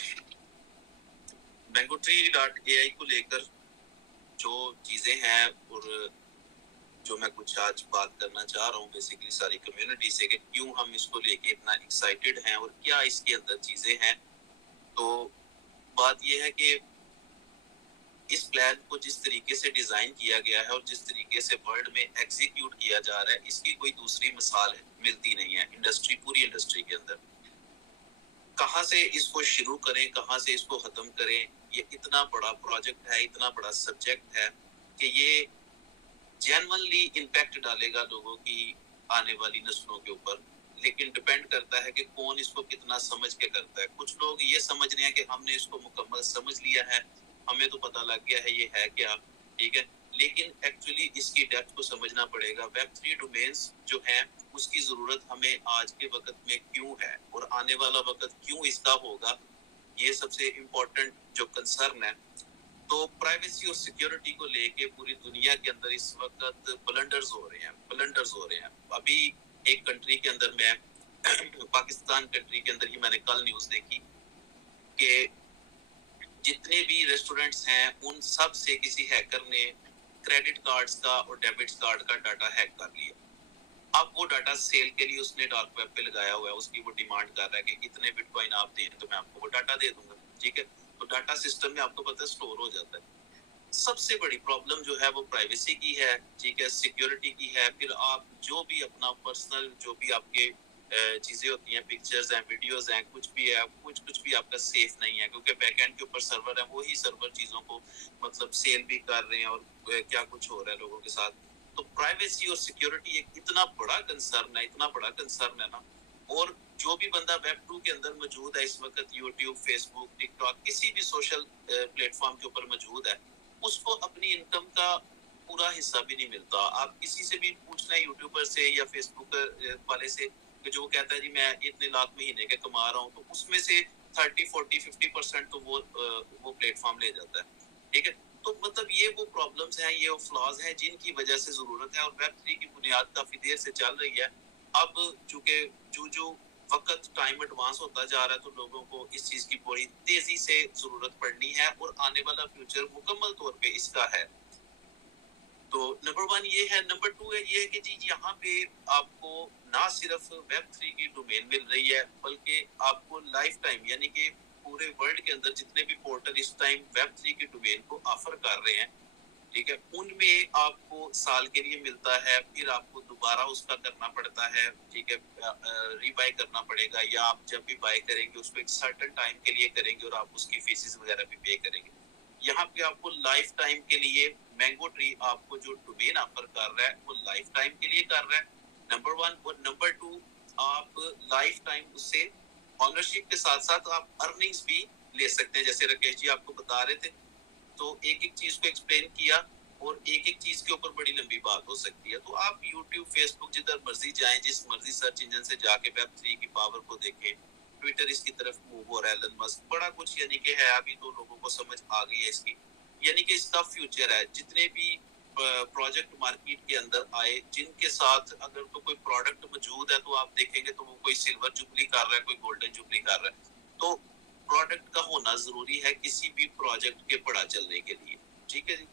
Bangotree.ai को लेकर जो चीजें हैं और जो मैं कुछ आज बात करना चाह रहा हूँ बेसिकली सारी कम्युनिटी से कि क्यों हम इसको लेके इतना एक्साइटेड हैं और क्या इसके अंदर चीजें हैं। तो बात ये है कि इस प्लान को जिस तरीके से डिजाइन किया गया है और जिस तरीके से वर्ल्ड में एग्जीक्यूट किया जा रहा है, इसकी कोई दूसरी मिसाल मिलती नहीं है इंडस्ट्री, पूरी इंडस्ट्री के अंदर। कहाँ से इसको शुरू करें, कहाँ से इसको खत्म करें, ये इतना बड़ा प्रोजेक्ट है, इतना बड़ा सब्जेक्ट है कि ये जेन्युइनली इम्पैक्ट डालेगा लोगों की आने वाली नस्लों के ऊपर। लेकिन डिपेंड करता है कि कौन इसको कितना समझ के करता है। कुछ लोग ये समझ रहे हैं कि हमने इसको मुकम्मल समझ लिया है, हमें तो पता लग गया है ये है क्या, ठीक है, लेकिन एक्चुअली इसकी डेप्थ को समझना पड़ेगा। Web3 डोमेन्स जो हैं उसकी जरूरत हमें आज के वक्त में क्यों है और आने वाला वक्त क्यों इसका होगा, ये सबसे इम्पोर्टेंट जो कंसर्न है। तो प्राइवेसी और सिक्योरिटी को लेके पूरी दुनिया के अंदर इस वक्त ब्लंडर्स हो रहे हैं। अभी एक कंट्री के अंदर मैं पाकिस्तान कंट्री के अंदर ही मैंने कल न्यूज देखी कि जितने भी रेस्टोरेंट्स हैं उन सब से किसी हैकर ने क्रेडिट कार्ड्स का और डेबिट कार्ड का डाटा हैक कर लिया। अब वो डाटा सेल के लिए उसने डार्क वेब पे लगाया हुआ है, उसकी वो डिमांड कर रहा है कि इतने बिटकॉइन आप दें तो मैं आपको वो डाटा दे दूंगा, ठीक है। तो डाटा सिस्टम में आपको पता है स्टोर हो जाता है। सबसे बड़ी प्रॉब्लम जो है वो प्राइवेसी की है, ठीक है, सिक्योरिटी की है। फिर आप जो भी अपना पर्सनल जो भी आपके चीजें होती हैं, पिक्चर्स हैं, वीडियोस हैं, कुछ भी है, कुछ भी आपका सेफ नहीं है, क्योंकि बैकएंड के ऊपर सर्वर है, वही सर्वर चीजों को मतलब सेल भी कर रहे हैं और क्या कुछ हो रहा है लोगों के साथ। तो प्राइवेसी और सिक्योरिटी एक इतना बड़ा कंसर्न है ना। और जो भी बंदा Web2 के अंदर मौजूद है इस वक्त, यूट्यूब, फेसबुक, टिकटॉक, किसी भी सोशल प्लेटफॉर्म के ऊपर मौजूद है, उसको अपनी इनकम का पूरा हिस्सा भी नहीं मिलता। आप किसी से भी पूछना है, यूट्यूबर से या फेसबुक वाले से, कि जो कहता है जी मैं इतने लाख महीने के कमा रहा हूँ, तो उसमें से 30, 40, 50% तो वो प्लेटफॉर्म ले जाता है, ठीक है। तो मतलब ये वो प्रॉब्लम्स हैं, ये वो फ्लॉज हैं जिनकी वजह से जरूरत है। और Web3 की बुनियाद काफी देर से चल रही है, अब चूंकि जो वक्त टाइम एडवांस होता जा रहा है तो लोगों को इस चीज की बड़ी तेजी से जरूरत पड़नी है और आने वाला फ्यूचर मुकम्मल तौर पे इसका है। तो नंबर 1 ये है। नंबर 2 है ये है कि जी यहाँ पे आपको ना सिर्फ Web3 की डोमेन मिल रही है बल्कि आपको लाइफ टाइम यानी कि पूरे वर्ल्ड के अंदर जितने भी पोर्टल इस टाइम Web3 की डोमेन को ऑफर कर रहे हैं, ठीक है, उनमें आपको साल के लिए मिलता है, फिर आपको दोबारा उसका करना पड़ता है, ठीक है, रीबाय करना पड़ेगा, या आप जब भी बाय करेंगे उसको एक सर्टेन टाइम के लिए करेंगे और आप उसकी फीसेस वगैरह भी पे करेंगे। यहाँ पे आपको लाइफ टाइम के लिए मैंगो ट्री आपको जो डोमेन ऑफर कर रहा है वो लाइफ टाइम के लिए कर रहा है, नंबर 1। और नंबर 2, आप लाइफ टाइम उससे ऑनरशिप के साथ साथ आप अर्निंग्स भी ले सकते हैं। जैसे राकेश जी आपको बता रहे थे, तो एक एक चीज को एक्सप्लेन किया और एक एक चीज के ऊपर बड़ी लंबी बात हो सकती है। तो आप YouTube, Facebook जिधर मर्जी जाएं, जिस मर्जी सर्च इंजन से जाके Web3 की पावर को देखें, ट्विटर इसकी तरफ मूव हो रहा है, एलन मस्क, बड़ा कुछ यानी कि है। अभी तो लोगों को समझ आ गई है इसकी, यानी कि इसका फ्यूचर है। जितने भी प्रोजेक्ट मार्केट के अंदर आए जिनके साथ अगर तो कोई प्रोडक्ट मौजूद है तो आप देखेंगे तो वो कोई सिल्वर जुबली कर रहा है, कोई गोल्डन जुबली कर रहा है। तो प्रोडक्ट का होना जरूरी है किसी भी प्रोजेक्ट के बड़ा चलने के लिए, ठीक है जी।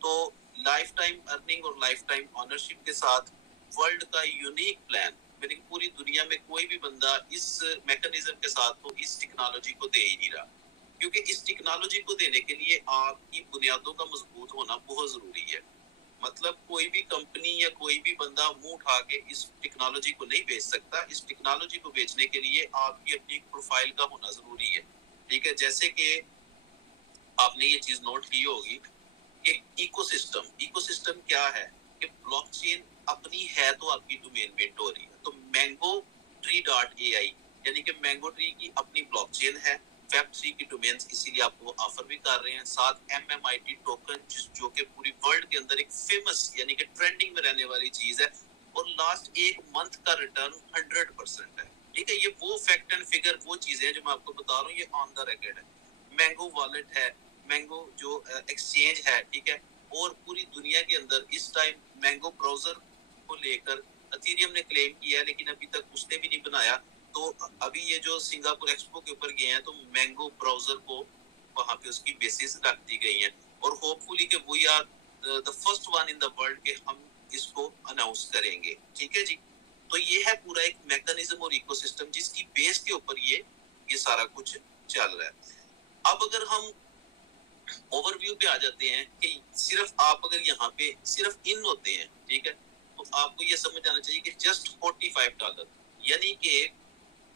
तो लाइफ टाइम अर्निंग और लाइफ टाइम ऑनरशिप के साथ वर्ल्ड का यूनिक प्लान, यानी पूरी दुनिया में कोई भी बंदा इस मैकेनिज्म के साथ तो इस टेक्नोलॉजी को दे ही नहीं रहा, क्योंकि इस टेक्नोलॉजी को देने के लिए आपकी बुनियादों का मजबूत होना बहुत जरूरी है। मतलब कोई भी कंपनी या कोई भी बंदा मुंह उठा के इस टेक्नोलॉजी को नहीं बेच सकता। इस टेक्नोलॉजी को बेचने के लिए आपकी अपनी प्रोफाइल का होना जरूरी है, ठीक है। जैसे कि आपने ये चीज नोट की होगी कि इकोसिस्टम क्या है, कि ब्लॉकचेन अपनी है तो आपकी डोमेन मिंट हो रही है। तो mangotree.ai यानी कि मैंगो ट्री की अपनी ब्लॉकचेन है, Web3 की डोमेन्स इसीलिए आपको ऑफर भी कर रहे हैं। साथ MMIT टोकन जो कि पूरी वर्ल्ड के अंदर एक फेमस यानी कि ट्रेंडिंग में रहने वाली चीज है, और लास्ट एक मंथ का रिटर्न 100% है, ठीक है। ये वो फैक्ट एंड फिगर, वो चीजें हैं जो मैं आपको बता रहा हूँ, ये ऑन द रिकॉर्ड है। मैंगो वॉलेट है, मैंगो जो एक्सचेंज है, ठीक है। और पूरी दुनिया के अंदर इस टाइम मैंगो ब्राउजर को लेकर अथेरियम ने क्लेम किया है, लेकिन अभी तक उसने भी नहीं बनाया। तो अभी ये जो सिंगापुर एक्सपो के ऊपर गए हैं तो मैंगो ब्राउजर को वहां पे उसकी बेसिस रख दी गई है, और होपफुली कि we are the first one in the world के हम इसको अनाउंस करेंगे, ठीक है जी। तो ये है पूरा एक मैकेनिज्म और इकोसिस्टम जिसकी बेस के ऊपर ये सारा कुछ चल रहा है। अब अगर हम ओवरव्यू पे आ जाते हैं कि सिर्फ आप अगर यहाँ पे सिर्फ इन होते हैं, ठीक है, तो आपको ये समझ आना चाहिए कि जस्ट $45, यानी कि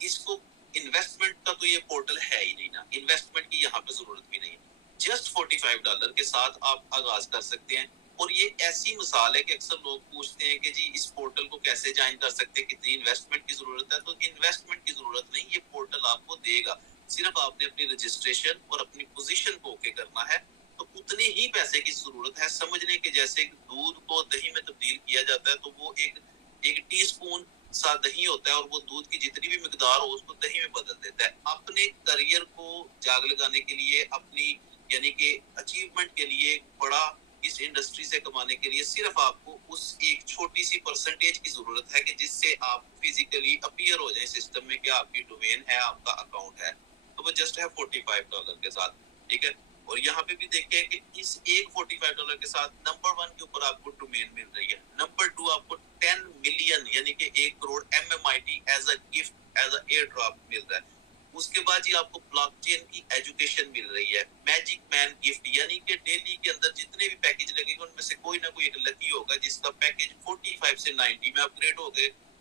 इसको इन्वेस्टमेंट का तो ये पोर्टल है ही नहीं ना, इन्वेस्टमेंट की यहाँ पे जरूरत भी नहीं है। जस्ट $45 के साथ आप आगाज कर सकते हैं। और ये ऐसी मिसाल है कि अक्सर लोग पूछते हैं कि जी इस पोर्टल को कैसे ज्वाइन कर सकते हैं, कितनी इन्वेस्टमेंट की जरूरत है। तो इन्वेस्टमेंट की जरूरत नहीं, ये पोर्टल आपको देगा। सिर्फ आपने अपनी रजिस्ट्रेशन और अपनी पोजीशन को ओके करना है, तो उतने ही पैसे की जरूरत है। समझने के जैसे दूध को दही में तब्दील किया जाता है, तो वो एक टीस्पून सा दही होता है और वो दूध की जितनी भी मिकदार हो उसको दही में बदल देता है। अपने करियर को जाग लगाने के लिए, अपनी यानी कि अचीवमेंट के लिए, बड़ा इस इंडस्ट्री से कमाने के लिए सिर्फ आपको उस एक छोटी सी परसेंटेज की जरूरत है कि जिससे आप फिजिकली अपीयर हो जाए सिस्टम में कि आपकी डोमेन है, आपका अकाउंट है। तो वो जस्ट है $45 के साथ, ठीक है। और यहाँ पे भी देखिए कि इस एक $45 के साथ नंबर 1 के ऊपर आपको डोमेन मिल रही है, नंबर 2 आपको 10 मिलियन यानी कि 1 crore MMIT as a gift, as a airdrop मिल रहा है। उसके बाद ही आपको ब्लॉकचेन की एजुकेशन मिल रही है, मैजिक मैन गिफ्ट, यानी कि डेली के अंदर जितने भी पैकेज लगेंगे उनमें से कोई ना कोई एक लकी होगा जिसका पैकेज 45 से 90 में अपग्रेड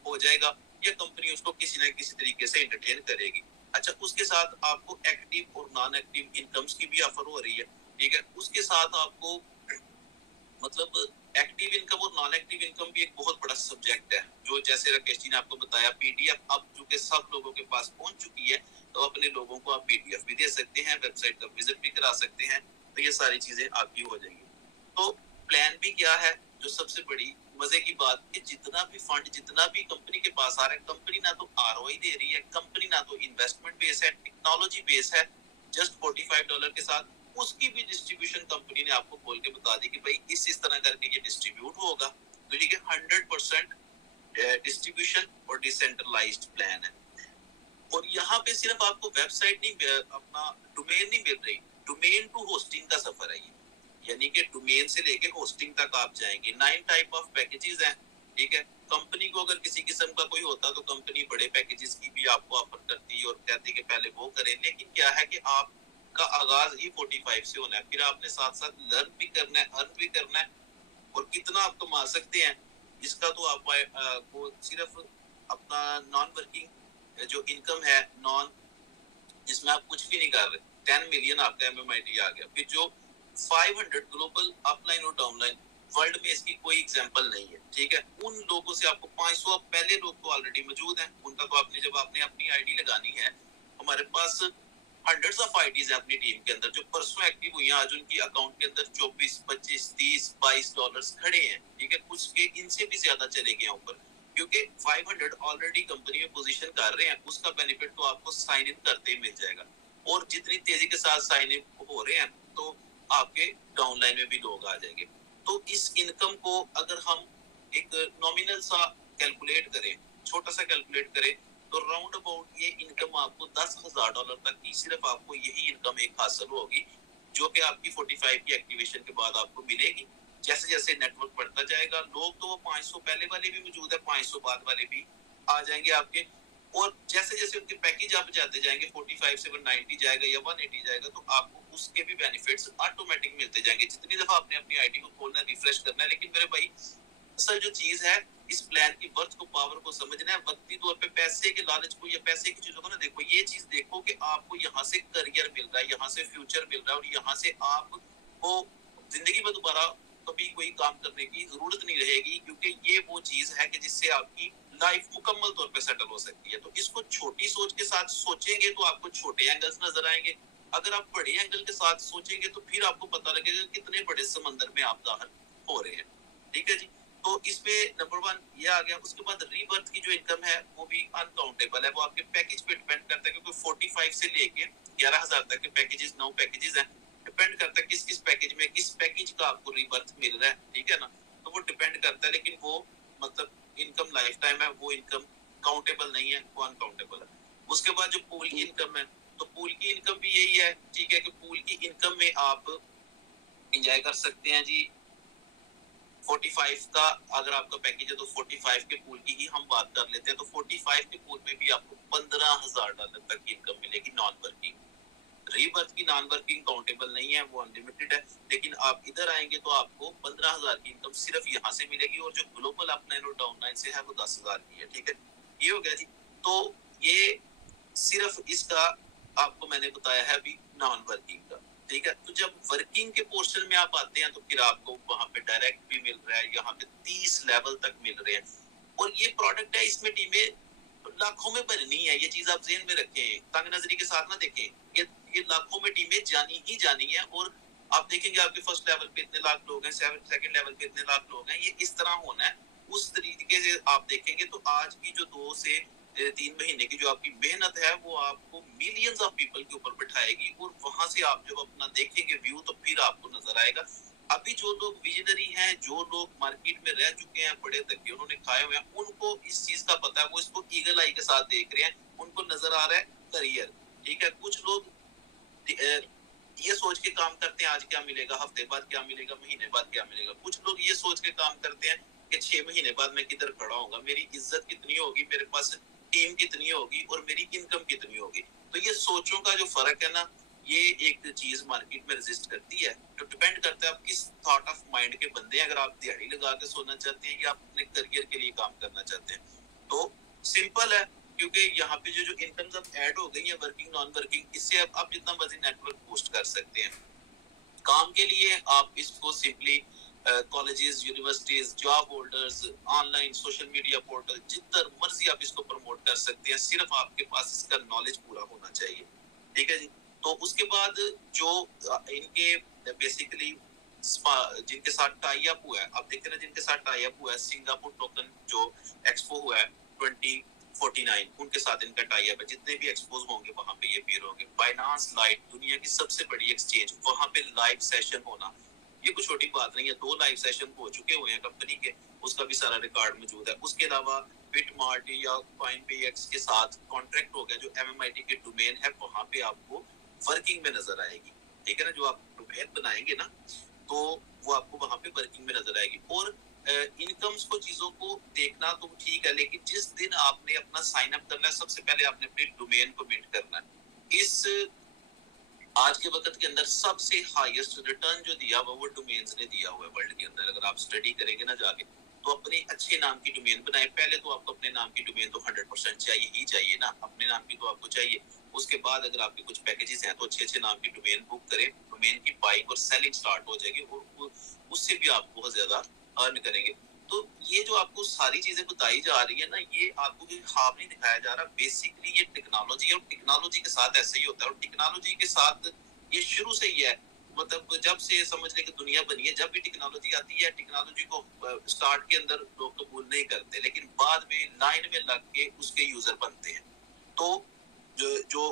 हो जाएगा, या कंपनी उसको किसी ना किसी तरीके से एंटरटेन करेगी। अच्छा, उसके साथ आपको एक्टिव और नॉन एक्टिव इनकम्स की भी ऑफर हो रही है, ठीक है। उसके साथ आपको मतलब एक्टिव इनकम और नॉन एक्टिव इनकम भी एक बहुत बड़ा सब्जेक्ट है, जो जैसे राकेश जी ने आपको बताया PDF अब चूंकि सब लोगों के पास पहुंच चुकी है, तो अपने लोगों को आप PDF भी दे सकते हैं, वेबसाइट का विजिट भी करा सकते हैं, तो ये सारी चीजें आपकी हो जाएंगी। तो प्लान भी क्या है, जो सबसे बड़ी मजे की बात कि जितना भी फंड, जितना भी कंपनी के पास आ रहा है, कंपनी ना तो ROI दे रही है, कंपनी ना तो इन्वेस्टमेंट बेस है, टेक्नोलॉजी बेस है, जस्ट $45 के साथ उसकी भी डिस्ट्रीब्यूशन कंपनी ने आपको बोल के बता दी कि भाई इस तरह करके ये डिस्ट्रीब्यूट होगा। तो ठीक है, 100% डिस्ट्रीब्यूशन और डिसेंट्रलाइज्ड प्लान है। और यहाँ पे सिर्फ आपको वेबसाइट नहीं, अपना डोमेन नहीं मिल रही, डोमेन टू होस्टिंग का सफर है ये, यानी कि डोमेन से लेके होस्टिंग तक आप जाएंगे। 9 टाइप ऑफ पैकेजेस हैं, ठीक है। कंपनी को अगर किसी किस्म का कोई होता तो कंपनी बड़े पैकेजेस की भी आपको ऑफर करती है और कहती है कि पहले वो करें, लेकिन क्या है कि आपका आगाज ही 45 से होना है, फिर आपने साथ साथ लर्न भी करना है, अर्न भी करना है, और कितना आप कमा सकते हैं इसका तो आपको सिर्फ अपना नॉन वर्किंग जो इनकम है, नॉन जिसमें आप कुछ भी नहीं कर रहे, 10 मिलियन आपका MMID आ गया। फिर जो 500 ग्लोबल अपलाइन और डाउनलाइन वर्ल्ड में इसकी कोई एग्जांपल नहीं है, ठीक है। उन लोगों से आपको 500 पहले लोग तो ऑलरेडी मौजूद हैं, उनका तो आपने जब आपने अपनी आईडी लगानी है, हमारे पास हंड्रेड्स ऑफ आईडीज है अपनी टीम के अंदर जो परसों एक्टिव हुई हैं, आज उनकी अकाउंट के अंदर 24, 25, 30, 22 डॉलर्स खड़े हैं, ठीक है। कुछ के इनसे भी ज्यादा चले गए ऊपर, क्योंकि 500 ऑलरेडी कंपनी में पोजीशन कर रहे हैं, उसका बेनिफिट तो आपको साइन इन करते ही मिल जाएगा। और जितनी तेजी के साथ साइन इन हो रहे हैं तो आपके डाउनलाइन में भी लोग आ जाएंगे। तो इस इनकम को अगर हम एक नॉमिनल सा कैलकुलेट करें, छोटा सा कैलकुलेट करें, तो राउंड अबाउट ये इनकम आपको $10,000 तक की सिर्फ आपको यही इनकम एक हासिल होगी, जो कि आपकी 45 की एक्टिवेशन के बाद आपको मिलेगी। जैसे जैसे नेटवर्क बढ़ता जाएगा, लोग तो 500 पहले वाले भी मौजूद है, 500 बाद वाले भी आ जाएंगे आपके, और जैसे जैसे उनके पैकेज आप जाते जाएंगे, 45 से 190 जाएगा या 180 जाएगा, तो आपको उसके भी बेनिफिट्स ऑटोमेटिक मिलते जाएंगे जितनी दफा आपने अपनी आईडी को खोलना, रिफ्रेश करना है। लेकिन मेरे भाई असल जो चीज है, इस प्लान की वर्थ को, पावर को समझना है। वक्ती तौर पे पैसे के लालच को या पैसे की चीजों को ना देखो, ये चीज देखो कि आपको यहाँ से करियर मिल रहा है, यहाँ से फ्यूचर मिल रहा है, और यहाँ से आपको जिंदगी में दोबारा कभी कोई काम करने की जरूरत नहीं रहेगी, क्योंकि ये वो चीज है कि जिससे आपकी लाइफ मुकम्मल तौर पे सेटल हो सकती है। तो इसको छोटी सोच के साथ सोचेंगे तो आपको छोटे एंगल्स नजर आएंगे, अगर आप बड़े एंगल के साथ सोचेंगे तो फिर आपको पता लगेगा कितने बड़े समंदर में आप दाखिल हो रहे हैं, ठीक है जी। तो इसमें नंबर 1 ये आ गया। उसके बाद रीबर्थ की जो इनकम है वो भी अनकाउंटेबल है, वो आपके पैकेज पे डिपेंड करता है, क्योंकि 45 से लेके 11,000 तक के पैकेजेस, 9 पैकेजेस हैं, डिपेंड करता है किस किस पैकेज में किस पैकेज का आपको रीबर्थ मिल रहा है, ठीक है ना। तो वो डिपेंड करता है, लेकिन वो मतलब इनकम लाइफ टाइम है, वो इनकम काउंटेबल नहीं है, वो अनकाउंटेबल है। उसके बाद जो पूल की इनकम है, तो पूल की इनकम भी यही है, ठीक है, कि पूल की इनकम में आप एंजॉय कर सकते हैं जी। 45 का अगर आपका पैकेज है तो 45 के पूल की ही हम बात कर लेते हैं, तो 45 के पूल में भी आपको $15,000 तक की इनकम मिलेगी नॉन वर्किंग। रीबर्थ की नॉन वर्किंग काउंटेबल नहीं है, वो अनलिमिटेड है, लेकिन आप इधर आएंगे तो आपको 15,000 की इनकम सिर्फ यहाँ से मिलेगी, और जो ग्लोबल अपलाइन और डाउनलाइन से है वो 10,000 की है, ठीक है। ये हो गया जी। तो ये सिर्फ इसका आपको मैंने बताया है अभी नॉन वर्किंग का, ठीक है। तो जब वर्किंग के पोर्शन में आप आते हैं तो फिर आपको वहां पे डायरेक्ट भी मिल रहा है, यहाँ पे 30 लेवल तक मिल रहे हैं, और ये प्रोडक्ट है, इसमें टीमें लाखों में बननी है, ये चीज आप ज़हन में रखें, तंग नजरी के साथ ना देखें, ये लाखों में टीमें जानी ही जानी है। और आप देखेंगे आपके फर्स्ट लेवल पे इतने लाख लोग हैं, सेकंड लेवल पे इतने लाख लोग हैं, ये इस तरह होना है। उस तरीके से आप देखेंगे तो आज की जो 2 से 3 महीने की जो आपकी मेहनत है वो आपको मिलियंस ऑफ पीपल के ऊपर बिठाएगी, और वहां से आप जब अपना देखेंगे व्यू तो फिर आपको नजर आएगा। अभी जो लोग विजनरी हैं, जो लोग मार्केट में रह चुके हैं, बड़े धक्के उन्होंने खाए हुए हैं, उनको इस चीज का पता है, वो इसको ईगल आई के साथ देख रहे हैं, उनको नजर आ रहा है करियर, ठीक है। कुछ लोग ये सोच के काम करते हैं आज क्या मिलेगा, हफ्ते बाद क्या मिलेगा, महीने बाद क्या मिलेगा। कुछ लोग ये सोच के काम करते हैं कि 6 महीने बाद मैं किधर खड़ा होगा, मेरी इज्जत कितनी होगी, मेरे पास टीम कितनी होगी और मेरी इनकम कितनी होगी। तो ये सोचों का जो फर्क है ना, ये एक चीज मार्केट में रेजिस्ट करती है। तो डिपेंड करता है आप किस थॉट ऑफ माइंड के बंदे हैं। अगर आप दिहाड़ी लगा के सोना चाहते हैं या आप अपने करियर के लिए काम करना चाहते हैं, तो सिंपल है, क्योंकि यहाँ पे जो इनकम्स अब ऐड हो गई है, वर्किंग नॉन वर्किंग, इससे अब आप जितना मर्जी नेटवर्क पोस्ट कर सकते हैं। काम के लिए आप इसको simply colleges, universities, job holders, online social media portal, जितना मर्जी आप इसको प्रमोट कर सकते हैं, सिर्फ आपके पास इसका नॉलेज पूरा होना चाहिए, ठीक है जी। तो उसके बाद जो इनके बेसिकली जिनके साथ टाई अप हुआ है, आप देख रहे हैं जिनके साथ टाई अप हुआ है, सिंगापुर टोकन जो एक्सपो हुआ है 2049, उनके साथ इनका टाई अप है। जितने भी एक्सपोज होंगे वहां पे ये अपीयर होंगे। बाइनांस लाइट दुनिया की सबसे बड़ी एक्सचेंज, वहां पे लाइव सेशन होना, ये कोई छोटी बात नहीं है। 2 लाइव सेशन हो चुके हुए हैं कंपनी के, उसका भी सारा रिकॉर्ड मौजूद है। उसके अलावा बिटमार्ट या कॉइनपेएक्स के साथ कॉन्ट्रैक्ट हो गया, जो एमएमआईटी के डोमेन है वहां पे आपको वर्किंग में नजर आएगी, ठीक है ना। जो आप डोमेन बनाएंगे ना, तो वो आपको वहां पे वर्किंग में नजर आएगी। और इनकम्स को, चीजों को देखना तो ठीक है, लेकिन जिस दिन आपने अपना साइन अप करना है, सबसे पहले आपने अपने डोमेन को मिंट करना है। इस आज के वक्त के अंदर सबसे हाईएस्ट रिटर्न जो दिया हुआ वो डोमेन्स ने दिया हुआ है वर्ल्ड के अंदर। अगर आप स्टडी करेंगे ना जाके, तो अपने अच्छे नाम की डोमेन बनाए। पहले तो आपको अपने नाम की डोमेन तो 100% चाहिए ही चाहिए ना, अपने नाम की तो आपको चाहिए। उसके बाद अगर आपके कुछ पैकेजेस हैं तो अच्छे अच्छे नाम की डोमेन बुक करें, डोमेन की बाइंग और सेलिंग स्टार्ट हो जाएगी, और उससे भी आप बहुत ज्यादा अर्न करेंगे। तो ये जो आपको सारी चीजें बताई जा रही है ना, ये आपको कोई ख्वाब नहीं दिखाया जा रहा। बेसिकली ये टेक्नोलॉजी है, और टेक्नोलॉजी के साथ ऐसे ही होता है। और टेक्नोलॉजी के साथ ये शुरू से ही है, मतलब जब से समझने की दुनिया बनी है, जब भी टेक्नोलॉजी आती है, टेक्नोलॉजी को स्टार्ट के अंदर लोग कबूल नहीं करते, लेकिन बाद में लाइन में लग के उसके यूजर बनते हैं। तो जो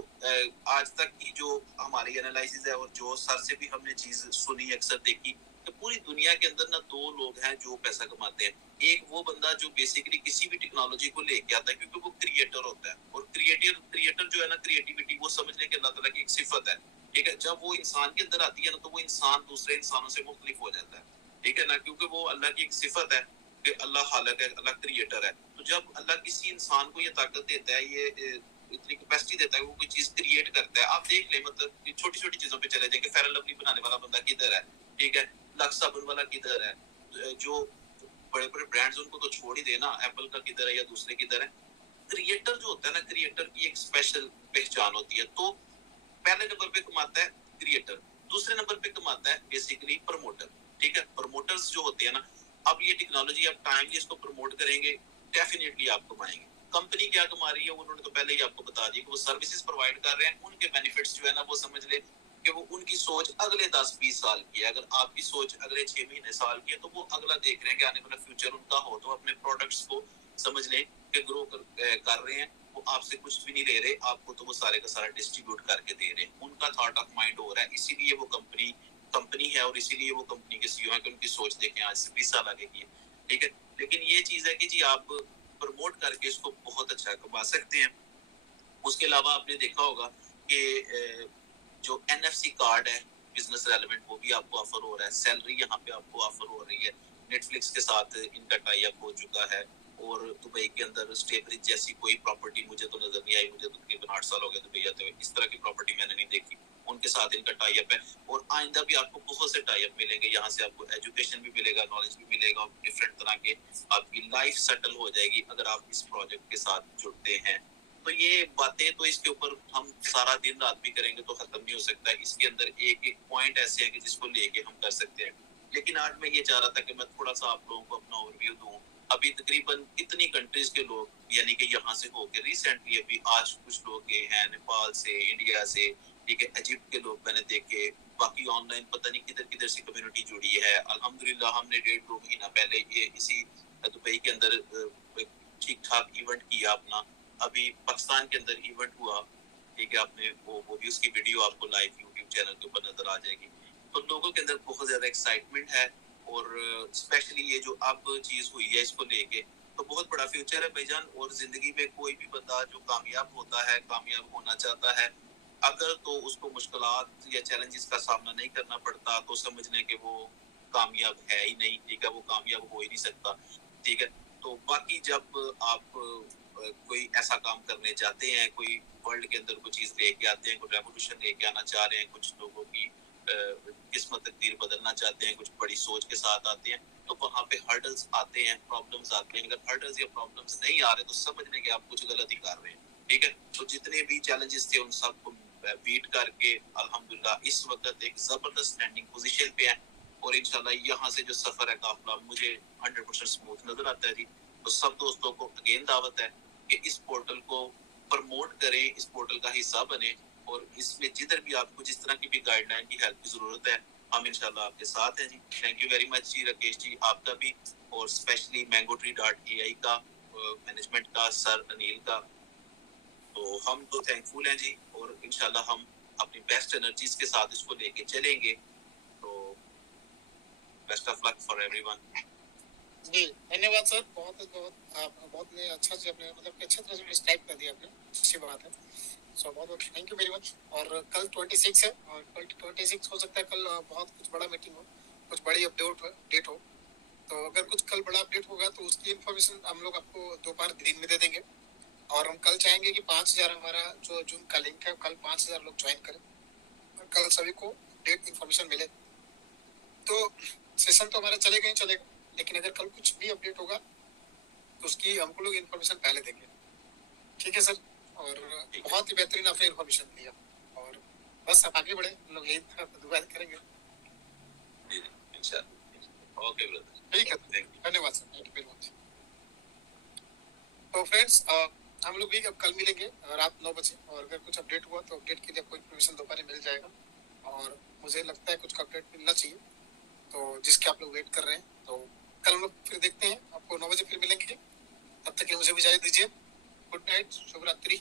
आज तक की जो हमारी एनालिसिस है, और जो सर से भी हमने चीज सुनी, अक्सर देखी, तो पूरी दुनिया के अंदर ना 2 लोग हैं जो पैसा कमाते हैं। एक वो बंदा जो बेसिकली किसी भी टेक्नोलॉजी को लेके आता है, क्योंकि वो क्रिएटर होता है। और क्रिएटर जो है ना, क्रिएटिविटी वो समझ ले कि अल्लाह ताला की एक सिफत है, ठीक है। जब वो इंसान के अंदर आती है ना, तो वो इंसान दूसरे इंसानों से मुख्तलिफ हो जाता है, ठीक है ना, क्योंकि वो अल्लाह की एक सिफत है कि अल्लाह खालिक है, अल्लाह क्रिएटर है। तो जब अल्लाह किसी इंसान को ये ताकत देता है, ये इतनी कैपेसिटी देता है, वो कोई चीज क्रिएट करता है। आप देख ले, मतलब छोटी छोटी चीजों पे चले जाएंगे, फेयर एंड लवली बनाने वाला बंदा किधर है, ठीक है, लक्स साबुन वाला किधर है, जो बड़े बड़े ब्रांड्स उनको तो छोड़ ही देना, एप्पल का किधर है या दूसरे किधर है। क्रिएटर जो होता है ना, क्रिएटर की एक स्पेशल पहचान होती है। तो पहले नंबर पे कमाता है क्रिएटर, दूसरे नंबर पे कमाता है बेसिकली प्रमोटर, ठीक है। प्रमोटर्स जो होते हैं ना, अब ये टेक्नोलॉजी आप टाइमली इसको प्रमोट करेंगे, डेफिनेटली आप कमाएंगे। कंपनी क्या कमा रही है, उन्होंने तो पहले ही आपको बता दिया कि वो सर्विसेज प्रोवाइड कर रहे हैं। उनके बेनिफिट्स जो है ना, वो समझ ले कि वो उनकी सोच अगले 10-20 साल की है। अगर आपकी सोच अगले 6 महीने साल की है, तो वो अगला देख रहे हैं कि आने वाला फ्यूचर उनका हो, तो अपने प्रोडक्ट्स को समझ लें कि ग्रो कर रहे हैं। वो आपसे कुछ भी नहीं ले रहे, आपको तो वो सारे का सारा डिस्ट्रीब्यूट करके दे रहे हैं। उनका थॉट ऑफ माइंड हो रहा है, इसीलिए वो कंपनी है, और इसीलिए वो कंपनी के सीईओ हैं कि उनकी सोच देखें आज से 20 साल आगे की है, ठीक है। लेकिन ये चीज है कि जी आप प्रमोट करके इसको बहुत अच्छा कमा सकते हैं। उसके अलावा आपने देखा होगा कि जो एनएफसी कार्ड है बिजनेस रेलेवेंट, वो भी आपको ऑफर हो रहा है। सैलरी यहाँ पे आपको ऑफर हो रही है। नेटफ्लिक्स के साथ इनका टाई अप हो चुका है, और दुबई के अंदर स्टे ब्रिज जैसी कोई प्रॉपर्टी मुझे तो नजर नहीं आई, मुझे तो तकरीबन 8 साल हो गए दुबई आते हुए, इस तरह की प्रॉपर्टी मैंने नहीं देखी। उनके साथ इनका टाई अप है, और आइंदा भी आपको बहुत से टाई अप मिलेंगे। यहाँ से आपको एजुकेशन भी मिलेगा, नॉलेज भी मिलेगा, डिफरेंट तरह के आपकी लाइफ सेटल हो जाएगी अगर आप इस प्रोजेक्ट के साथ जुड़ते हैं। तो ये बातें तो इसके ऊपर हम सारा दिन रात भी करेंगे तो खत्म नहीं हो सकता। इसके अंदर एक एक पॉइंट ऐसे हैं कि जिसको लेके हम कर सकते हैं। लेकिन आज मैं ये चाह रहा था कि मैं थोड़ा सा आप लोगों को अपना ओवरव्यू दूं। अभी तकरीबन कितनी कंट्रीज के लोग, यानी कि यहाँ से होके रिसेंटली अभी आज कुछ लोग गए हैं, नेपाल से, इंडिया से, ठीक है, इजिप्ट के लोग मैंने देखे। बाकी ऑनलाइन पता नहीं किधर किधर से कम्युनिटी जुड़ी है। अल्हम्दुलिल्लाह हमने 1.5-2 महीना पहले ये इसी दुबई के अंदर ठीक ठाक इवेंट किया अपना। अभी पाकिस्तान के अंदर इवेंट हुआ, ठीक है, आपने वो भी उसकी वीडियो आपको लाइव यूट्यूब चैनल के ऊपर नजर आ जाएगी। तो लोगों के अंदर बहुत ज्यादा एक्साइटमेंट है, और स्पेशली ये जो अब चीज हुई है इसको लेके, तो बहुत बड़ा फ्यूचर है भाईजान। और जिंदगी में कोई भी बंदा जो कामयाब होता है, कामयाब होना चाहता है, अगर तो उसको मुश्किलात या चैलेंजेस का सामना नहीं करना पड़ता, तो समझने के वो कामयाब है ही नहीं, ठीक है, वो कामयाब हो ही नहीं सकता, ठीक है। तो बाकी जब आप कोई ऐसा काम करने जाते हैं, कोई वर्ल्ड के अंदर कोई चीज लेके आते हैं, कोई रेवोल्यूशन लेके आना चाह रहे हैं, कुछ लोगों की किस्मत तकदीर बदलना चाहते हैं, कुछ बड़ी सोच के साथ आते हैं, तो वहाँ पे हर्डल्स आते हैं, प्रॉब्लम्स आते हैं। अगर हर्डल्स या प्रॉब्लम्स नहीं आ रहे तो समझने के आप कुछ गलत ही कर रहे हैं, ठीक है। तो जितने भी चैलेंजेस थे उन सबको बीट करके अल्हम्दुलिल्लाह इस वक्त एक जबरदस्त स्टैंडिंग पोजीशन पे है, और इंशाल्लाह यहाँ से जो सफर है काफिला मुझे 100% स्मूथ नजर आता है जी। तो सब दोस्तों को अगेन दावत है कि इस पोर्टल को प्रमोट करें, इस पोर्टल का हिस्सा बने, और इसमें जिधर भी आपको जिस तरह की भी गाइडलाइन की हेल्प की जरूरत है, हम इंशाल्लाह आपके साथ हैं जी। थैंक यू वेरी मच जी राकेश जी, आपका भी, और स्पेशली mangotree.ai का मैनेजमेंट का, सर अनिल का। तो हम तो थैंकफुल हैं जी, और इंशाल्लाह हम अपनी बेस्ट एनर्जीज के साथ इसको लेके चलेंगे। तो best of luck for everyone. जी धन्यवाद सर, बहुत बहुत आपने बहुत ने अच्छा से अपने मतलब कि अच्छे तरह से डिस्क्राइब कर दिया आपने, अच्छी बात है। सो बहुत बहुत थैंक यू वेरी मच। और कल 26 है और कल 26 हो सकता है कल बहुत कुछ बड़ा मीटिंग हो, कुछ बड़ी अपडेट डेट हो। तो अगर कुछ कल बड़ा अपडेट होगा तो उसकी इन्फॉर्मेशन हम लोग आपको दोपहर दिन में दे देंगे। और हम कल चाहेंगे कि 5,000 हमारा जो जूम का लिंक है कल 5,000 लोग ज्वाइन करें और कल सभी को डेट इन्फॉर्मेशन मिले। तो सेशन तो हमारा चलेगा ही चलेगा, लेकिन अगर कल कुछ भी अपडेट होगा तो उसकी हमको लोग इन्फॉर्मेशन पहले देंगे। ठीक है सर, और बहुत ही बेहतरीन आपने इन्फॉर्मेशन दिया और बस आप आगे बढ़े, हम लोग यही दुआ करेंगे। ओके ब्रदर, ठीक है, धन्यवाद sir, thank you very much. तो फ्रेंड्स हम लोग भी अब कल मिलेंगे रात 9 बजे, और अगर कुछ अपडेट हुआ तो अपडेट के लिए आपको इन्फॉर्मेशन दोपहर मिल जाएगा। और मुझे लगता है कुछ अपडेट मिलना चाहिए, तो जिसके आप लोग वेट कर रहे हैं। तो कल हम लोग फिर देखते हैं, आपको 9 बजे फिर मिलेंगे। तब तक के लिए मुझे इजाजत दीजिए। गुड नाइट, शुभ रात्रि।